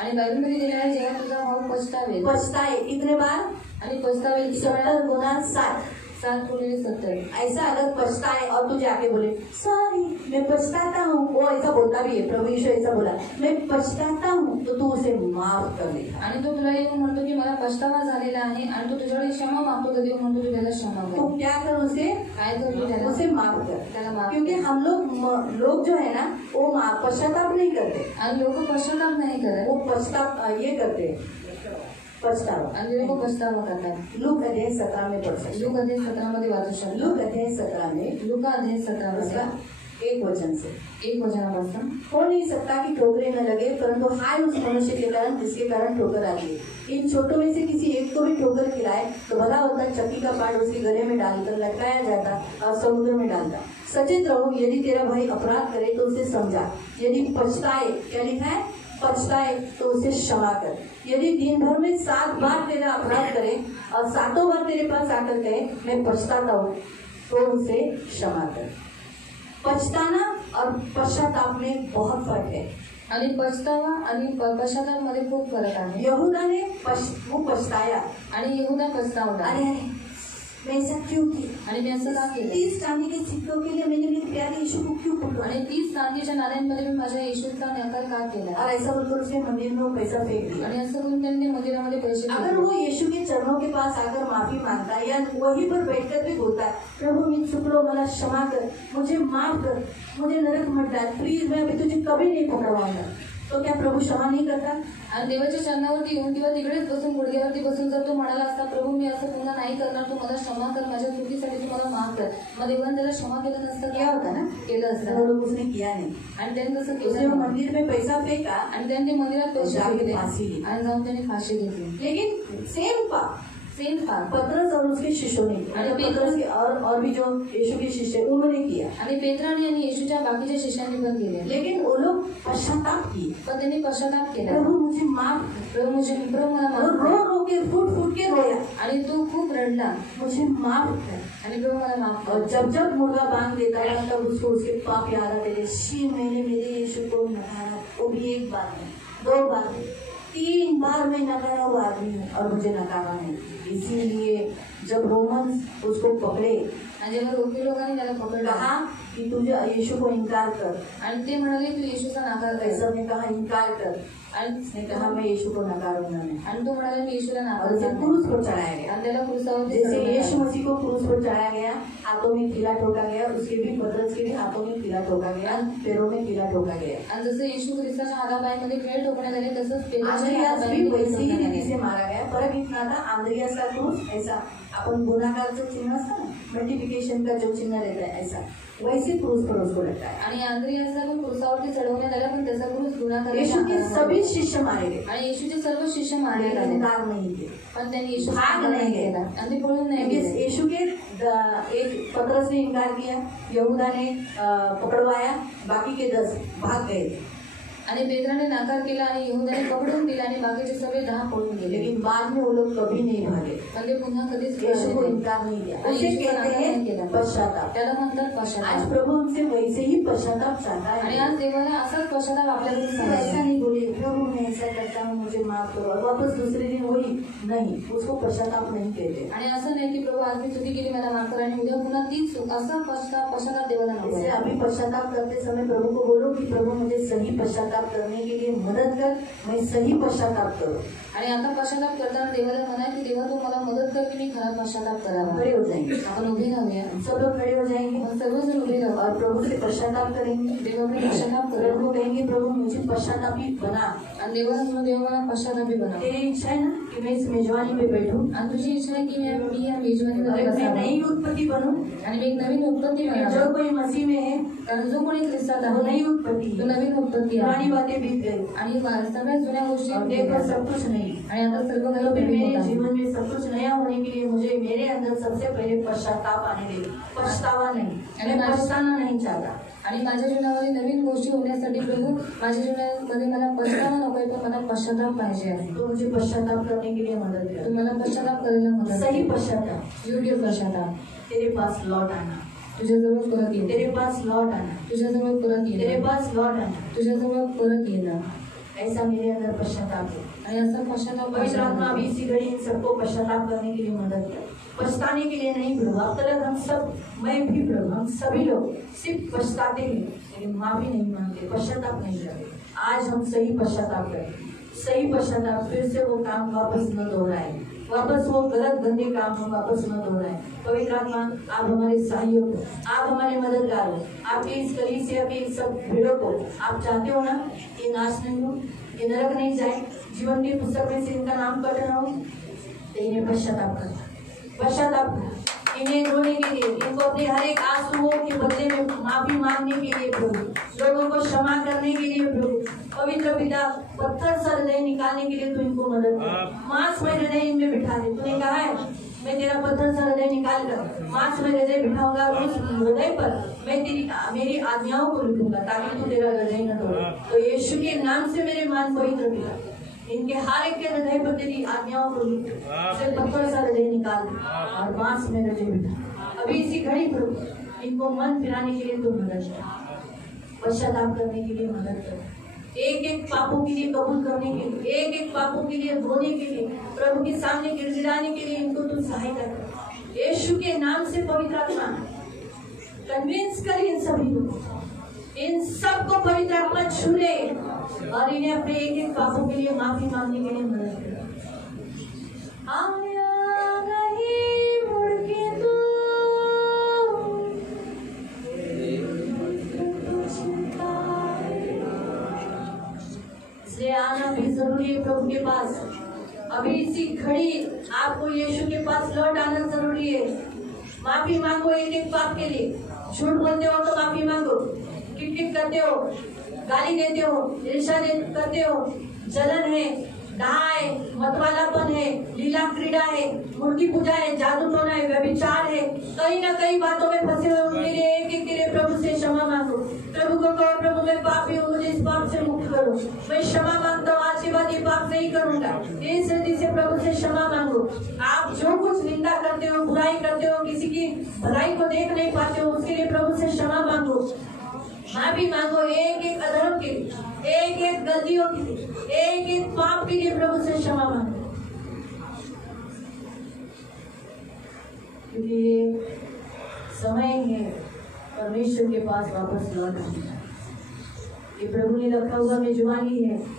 आणि बायबलमध्ये दिलेलं आहे जेव्हा तुझा भाऊ पछतावेल पछताए कितने बार, आणि पछतावेल किती वेळा? 70 गुना 60 7 गुणिले 70। ऐसा अगर पछताए और तू जाके बोले सॉरी मैं पछताता हूँ, वो ऐसा बोलता भी है, प्रभु यीशु ऐसा बोला मैं पछताता हूँ, तो तू उसे माफ कर दे। आणि तो तुला येऊन म्हणतो की मला पछतावा झालेला आहे आणि तो तुझ्याकडे क्षमा मागतो, तर देव म्हणतो तू त्याला क्षमा कर। तो क्या कर, उसे काय कर, त्याला उसे माफ कर, त्याला माफ। क्योंकि हम लोग जो है ना वो पश्चाताप नहीं करते आणि लोक पश्चाताप नाही करत, वो पश्चाताप ये करते पछतावा, आणि लोक पछतावा करतात। लूक अध्याय 17 में पढ़ सकते, लूका अध्याय 17 मध्ये वाचू शकतो। लूक अध्याय 17 में लूका अध्याय 17 उसका मध्ये 1 वचन से 1 वचनापासून हो नहीं सकता कि ठोकरें न लगे, परंतु हाय उस मनुष्य के कारण जिसके कारण ठोकर आती है। इन छोटों में से किसी एक को भी ठोकर खिलाए तो भला होता, चक्की का पाट उसके गले में डालकर लटकाया जाता और समुद्र में डालता। सचेत रहो, यदि तेरा भाई अपराध करे तो उसे समझा, यदि पछताए, क्या लिखा है, पछताए तो उसे क्षमा कर। यदि दिन भर में 7 बार तेरा अपराध करे और 7 बार तेरे पास आकर कहे मैं पछताता हूँ, तो उसे क्षमा कर। पछताना और पश्चाताप में बहुत फर्क है। आणि पछतावा आणि पश्चाताप मध्ये खूप फरक आहे। यहूदा ने वो पछताया, आणि यहूदा पछतावला, अरे मैं ऐसा क्यों किया, आणि मी असं का केलं, 30 चांदी के सिक्कों के लिए मैंने मेरे प्यारे यीशु को क्यों पकड़ा, आणि 30 चांदीच्या नाण्यांमध्ये मी माझ्या येशूचा नकार का केला, और ऐसा बोलकर उसने मंदिर में वो पैसा फेंक दिया। आणि असं करून त्यांनी मंदिरामध्ये पैसे अगर फेकले। वो यीशु के चरणों के पास आकर माफी मांगता है या वहीं पर बैठकर भी बोलता है प्रभु मैं चुक लो, मला क्षमा कर, मुझे माफ कर, मुझे नरक मत डाल प्लीज, मैं अभी तुझे कभी नहीं पकड़वाऊंगा, तो क्या प्रभु क्षमा नहीं करता? आणि देवाच्या चरणावरती येऊन किंवा तिकडेच बसून गुडघ्यावरती बसून जर तो म्हणाला असता प्रभू मी असं पुन्हा नाही करणार, तू मला क्षमा कर, माझ्या चुकीसाठी तू मला माफ कर, मग देवाने त्याला क्षमा केलं नसतं, क्या होता ना, केलं वो असतं, लोग उसने किया नहीं, आणि त्यांनी तसं उसने केलं वो नाही। मंदिर में पैसा फेंका आणि त्यांनी मंदिरात पैसे जाके फेकले फांसी ली। आणि जाऊन त्यांनी फाशी घेतली। लेकिन सेम पाप सेम पाप पतरस और उसके शिष्यों ने किया, अरे पतरस के और भी जो यीशु के शिष्य उन्होंने किया, आणि पेत्राने आणि येशूच्या बाकीच्या शिष्यांनी पण केले, लेकिन वो लोग पश्चाताप किए, पण त्यांनी पश्चाताप केला, प्रभु मुझे माफ, प्रभू मला माफ और कर, रो रो के फूट फूट के रोया, आणि तो खूप रडला, मुझे माफ कर। आणि प्रभू मला माफ और कर। जब जब मुर्गा बांध देता था तब उसको उसके पाप याद आते थे, शी मैंने मेरे यीशु को नकारा, वो भी 1 बार नहीं, 2 बार नहीं, 3 बार मैं नकारा हुआ आदमी हूँ और मुझे नकारा नहीं। इसीलिए जब रोमन्स उसको पकड़े, आणि जेव्हा रोमी लोकांनी त्याला पकडला कहा कि तुझे यीशु को इनकार कर, आणि ते म्हणाले तू येशूचा नकार कर, सबने कहा इनकार कर, आणि उसने कहा मैं यीशु को नकारूंगा नहीं, आणि तो म्हणाला मी येशूला और नकार उसे करणार, क्रूस पर चढ़ाया गया। आणि त्याला क्रूसावरती जैसे चढवण्यात यीशु आले। मसीह को क्रूस पर चढ़ाया गया, हाथों में कीला ठोका गया, उसके भी पतरस के भी हाथों में कीला ठोका गया, पैरों में कीला ठोका गया। आणि जसं येशू ख्रिस्ताच्या हातापायांमध्ये खेळ ठोकण्यात आले तसंच पेत्राच्या आंद्रियास भी हातापायांमध्ये वैसे ही ठोकण्यात रीति आले। से मारा गया। फर्क इतना था, आंद्रियास का क्रूस ऐसा अपन गुनाहगार जो चिन्ह था ना, मल्टीप्लिकेशन का जो चिन्ह रहता है ऐसा, वैसे क्रूस पर उसको लटकाया। आणि आंद्रियासला पण क्रूसावरती चढवण्यात आला, पण त्याचा क्रूस गुन्हाकाराच्या यीशु के हातामध्ये सभी होता। शिष्य मारे गए, आणि येशूचे सर्व शिष्य मारण्यात लेकिन आले, इनकार नहीं किए, पण त्यांनी येशू भाग नाही गेले। केला आणि ते पळून नाही क्योंकि गेले। यीशु के एक पतरस ने इनकार किया, यहूदा ने पकड़वाया, बाकी के 10 भाग गए, आणि पेत्राने नकार केला आणि यहूदाने पकडून दिला आणि बाकीचे सगळे 10 पळून गेले, लेकिन बाद में वो लोग कभी नहीं भागे। पण ते पुन्हा कधीच यीशु को पळाले नाही। इनकार नहीं किया, आणि उसे येशूचा कहते नकार नाही केला। हैं पश्चाताप। त्याला म्हणतात आज पश्चाताप। प्रभु हमसे वैसे ही पश्चाताप चाहता आणि है। आज देवाने असाच पश्चाताप आपल्याकडून तो ऐसा सांगायचा। नहीं बोले प्रभु मैं ऐसा करता हूँ मुझे माफ करो और वापस दूसरे दिन वही नहीं, उसको पश्चाताप नहीं कहते। आणि असं नाही की प्रभु आज मी चुकी केली मला माफ कर आणि उद्या पुन्हा तीच चूक, असा पश्चाताप देवाला नको इसलिए आहे। अभी पश्चाताप करते समय प्रभु को बोलो कि प्रभु मुझे सही पश्चाताप करने के लिए मदद कर, मैं सही पश्चाताप करूँ। आणि आता पश्चाताप करताना देवाला म्हणा की देवा तू मला मदत कर की मी खरा पश्चाताप करावा। खड़े हो जाएंगे, आपण उभे राहूया, सब लोग खड़े हो जाएंगे आपण सर्वजण उभे राहू और प्रभु से पश्चाताप करेंगे। देवाकडे पश्चाताप करू प्रभु कहेंगे प्रभु मुझे पश्चातापी बना। आणि देवाला म्हणू देवा मला पश्चातापी बनव। तेरी इच्छा है ना कि मैं इस मेजवानी पे बैठूं आणि तुझी इच्छा आहे की मी या और मेजवानीमध्ये एक मैं बसावं नई उत्पत्ति बनूं। आणि मी एक नवीन उत्पत्ती जो बनावं। कोई मसीह में है कारण जो कोणी ख्रिस्तात वो आहे नई उत्पत्ति तो है, नवीन उत्पत्ती पुरानी आहे बातें बीत गई आणि सगळ्या जुन्या गोष्टी और देखो सब कुछ नहीं। आणि आता सर्व काही तो फिर नवीन मेरे होत आहे। जीवन में सब कुछ नया होने के लिए मुझे मेरे अंदर सबसे पहले पश्चाताप आने दे, पछतावा नहीं, मैं पछताना नहीं चाहता। आणि माझ्या जीवनामध्ये नवीन गोष्टी होण्यासाठी प्रभू माझ्या जीवनामध्ये मला पछतावा नकोय, पण मला पश्चाताप पाहिजे आहे। तो मुझे पश्चाताप करने के लिए मदद कर, तू मला पश्चाताप करायला मदत सही कर। पश्चाताप। योग्य पश्चाताप तेरे पास लौट आना, तुझ्याजवळ परत येणं, तेरे पास लौट आना, तुझ्याजवळ परत तेरे येणं, पास लौट आना। तुझ्याजवळ परत येणं। ऐसा मेरे अंदर पश्चाताप है। आणि असं पश्चाताप पवित्र आत्मा अभी इसी घड़ी इन सबको पश्चाताप करने के लिए मदद कर, पछताने के लिए नहीं प्रभु। अब तक हम सब, मैं भी प्रभु, हम सभी लोग सिर्फ पछताते हैं लेकिन माफी नहीं मांगते, पश्चाताप नहीं करते। आज हम सही पश्चाताप करें, सही पश्चाताप, फिर से वो काम वापस न दोहराए, वापस वो गलत गंदे काम हम वापस न दोहराए। पवित्र आत्मा आप हमारे सहयोग हो, आप हमारे मददगार हो। आपके इस कलीसिया के सब भीड़ों को आप चाहते हो ना, ये नाश नहीं हो, ये नरक नहीं जाए, जीवन की पुस्तक में से इनका नाम कट ना हो, तो इन्हें पश्चाताप करना, पश्चाताप करना, इन्हें रोने के लिए, इनको अपने हर एक आंसुओं के बदले में माफी मांगने के लिए प्रभु, लोगों को क्षमा करने के लिए प्रभु। पवित्र पिता, पत्थर सा हृदय निकालने के लिए तू इनको मदद कर, मांस में हृदय इनमें बिठा दे। तूने कहा है मैं तेरा पत्थर सा हृदय निकाल कर मांस में हृदय बिठाऊंगा, उस हृदय पर मैं मेरी आज्ञाओं को लिखूंगा ताकि तू तेरा हृदय न तोड़े। तो यीशु के नाम से मेरे मान पवित्र पिता, इनके हर एक के हृदय पर तेरी आज्ञाओं को लिख, उसे पत्थर सा हृदय निकाल और मांस में हृदय बिठा। अभी इसी घड़ी पर इनको मन फिराने के लिए तू मदद कर, पश्चाताप करने के लिए मदद कर, एक एक पापों के लिए कबूल करने के लिए, एक एक पापों के लिए धोने के लिए, प्रभु के सामने गिड़गिड़ाने के लिए इनको तू सहायता कर। यीशु के नाम से पवित्र आत्मा कन्विंस कर इन सभी को, इन सबको पवित्र आत्मा छू ले और इन्हें अपने एक एक पापों के लिए माफी मांगने के लिए मदद कर। आया नहीं मुड़ के तू, इसलिए आना भी जरूरी है प्रभु के पास। अभी इसी घड़ी आपको यीशु के पास लौट आना जरूरी है। माफी मांगो एक एक पाप के लिए, झूठ बोलते हो तो माफी मांगो, किट करते हो, गाली देते हो, ईर्ष्या करते हो, जलन है, डाह है, मतवालापन है, लीला क्रीड़ा है, मूर्ति पूजा है, जादू टोना है, व्यभिचार है, कहीं ना कई बातों में फंसे हुए उनके लिए एक एक के लिए प्रभु से क्षमा मांगो। प्रभु को कहो प्रभु मैं पापी हूँ, मुझे इस पाप से मुक्त करो, मैं क्षमा मांगता हूँ, आज के बाद ये पाप नहीं करूंगा। इस रीति से प्रभु से क्षमा मांगो। आप जो कुछ निंदा करते हो, बुराई करते हो, किसी की भलाई को देख नहीं पाते हो, उसके लिए प्रभु से क्षमा मांगो, माफी मांगो। एक एक अधर्म के लिए, एक एक गलतियों के लिए, एक एक पाप के लिए प्रभु से क्षमा मांगो, क्योंकि ये समय है परमेश्वर के पास वापस लौट आने का। ये प्रभु ने रखा हुआ मेजबानी है।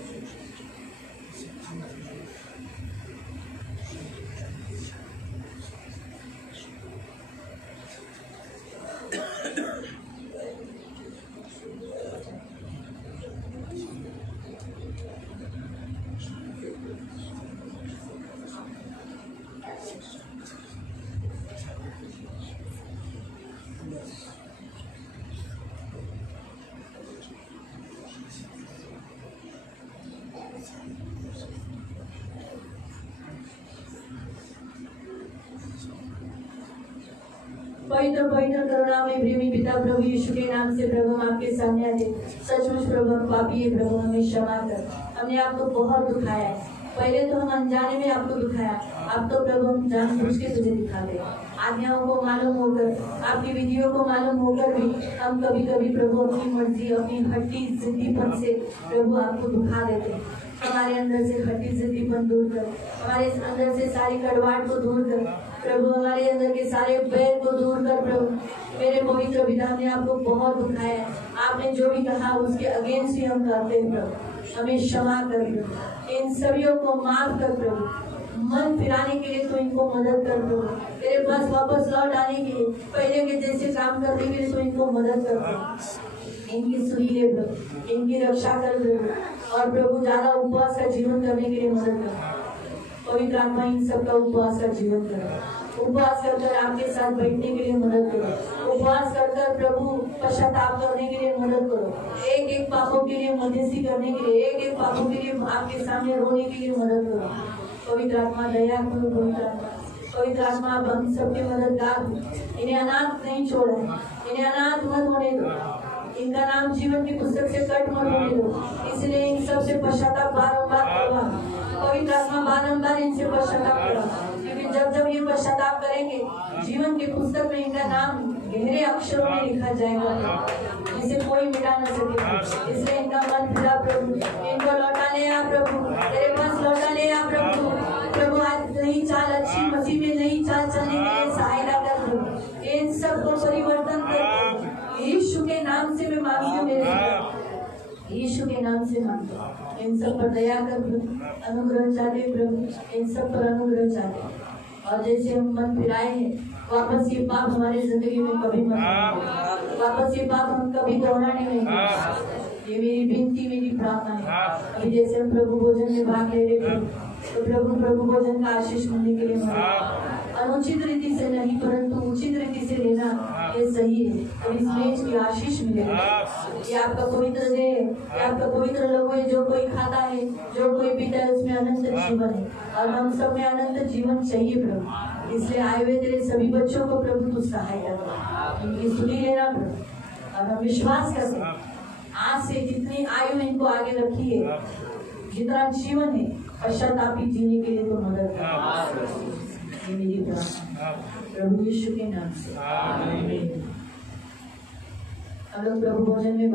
पवित्र पवित्र करुणा में प्रेमी पिता प्रभु यीशु के नाम से प्रभु हम आपके सामने आते, सचमुच प्रभु हम पापी है, प्रभु हमें क्षमा कर। हमने आपको बहुत दुखाया है, पहले तो हम अनजाने में आपको दुखाया, अब तो प्रभु हम जानबूझ के तुझे दिखाते हैं। आज्ञाओं को मालूम होकर, आपकी विधियों को मालूम होकर भी हम कभी कभी प्रभु अपनी मर्जी, अपनी हट्टी जिद्दीपन से प्रभु आपको दुखा देते हैं। हमारे अंदर से हट्टी जिद्दीपन दूर कर, हमारे अंदर से सारी कड़वाहट को दूर कर प्रभु, हमारे अंदर के सारे बैर को दूर कर प्रभु। मेरे पवित्र पिता ने आपको बहुत दुखाया, आपने जो भी कहा उसके अगेंस्ट ही हम करते हैं प्रभु, हमें क्षमा कर प्रभु, इन सभी को माफ कर प्रभु, मन फिराने के लिए तो इनको मदद कर प्रभु, तेरे पास वापस लौट आने के लिए, पहले के जैसे काम करने के लिए तो इनको मदद कर प्रभु, इनकी सुनी ले प्रभु, इनकी रक्षा कर प्रभु, और प्रभु ज्यादा उपवास का जीवन करने के लिए मदद कर। पवित्र आत्मा इन सबका उपवास का जीवन करो, उपवास कर आपके साथ बैठने के लिए मदद करो, उपवास कर प्रभु पश्चाताप करने के लिए मदद करो, एक एक पापों के लिए मध्यस्थी करने के लिए, एक एक पापों के लिए आपके सामने रोने के लिए मदद करो। पवित्र आत्मा दया करो, पवित्र आत्मा अब हम सबके मददगार हो, इन्हें अनाथ नहीं छोड़ा है, इन्हें अनाथ मत होने दो, इनका नाम जीवन की पुस्तक से कट मत होने दो, इसलिए इन सबसे पश्चाताप बारंबार करवा। पवित्र आत्मा बारंबार इनसे पश्चाताप करो, क्योंकि जब जब ये पश्चाताप करेंगे जीवन की पुस्तक में इनका नाम गहरे अक्षरों में लिखा जाएगा, जिसे कोई मिटा न सके। इसलिए इनका मन फिरा प्रभु, इनको लौटाने प्रभु, तेरे पास लौटा ले आ प्रभु। प्रभु आज नई चाल, अच्छी मसीह में नई चाल चलने के लिए सहायता कर प्रभु। इन सबको परिवर्तन कर, यीशु के नाम से मैं मांगती हूँ मेरे प्रभु, यीशु के नाम से मांगती हूँ। इन सब पर दया कर प्रभु, अनुग्रह चाहते प्रभु, इन सब पर अनुग्रह चाहते। और जैसे हम मन फिराए हैं, वापस ये पाप हमारी जिंदगी में कभी मत आए। वापस ये पाप हम कभी दोहराने नहीं देंगे। ये मेरी विनती, मेरी प्रार्थना है। अभी जैसे हम प्रभु भोजन में भाग ले रहे प्रभु, तो प्रभु भोजन का आशीष मिलने के लिए मत, अनुचित रीति से नहीं परंतु उचित रीति से लेना ये सही है। और इस मेज की आशीष मिलेगी। ये आपका पवित्र देह, ये आपका पवित्र लोग है। जो कोई खाता है, जो कोई पीता है, उसमें अनंत जीवन है। और हम सब में अनंत जीवन चाहिए प्रभु। इसलिए आए हुए तेरे सभी बच्चों को प्रभु तू सहायता कर, इनकी सुनी लेना प्रभु। और हम विश्वास करते हैं आज से जितनी आयु इनको आगे रखी है, जितना जीवन है, पश्चातापी जीने के लिए तो मदद कर। ये मेरी प्रार्थना प्रभु यीशु के नाम से। आमीन। हम लोग प्रभु भोजन में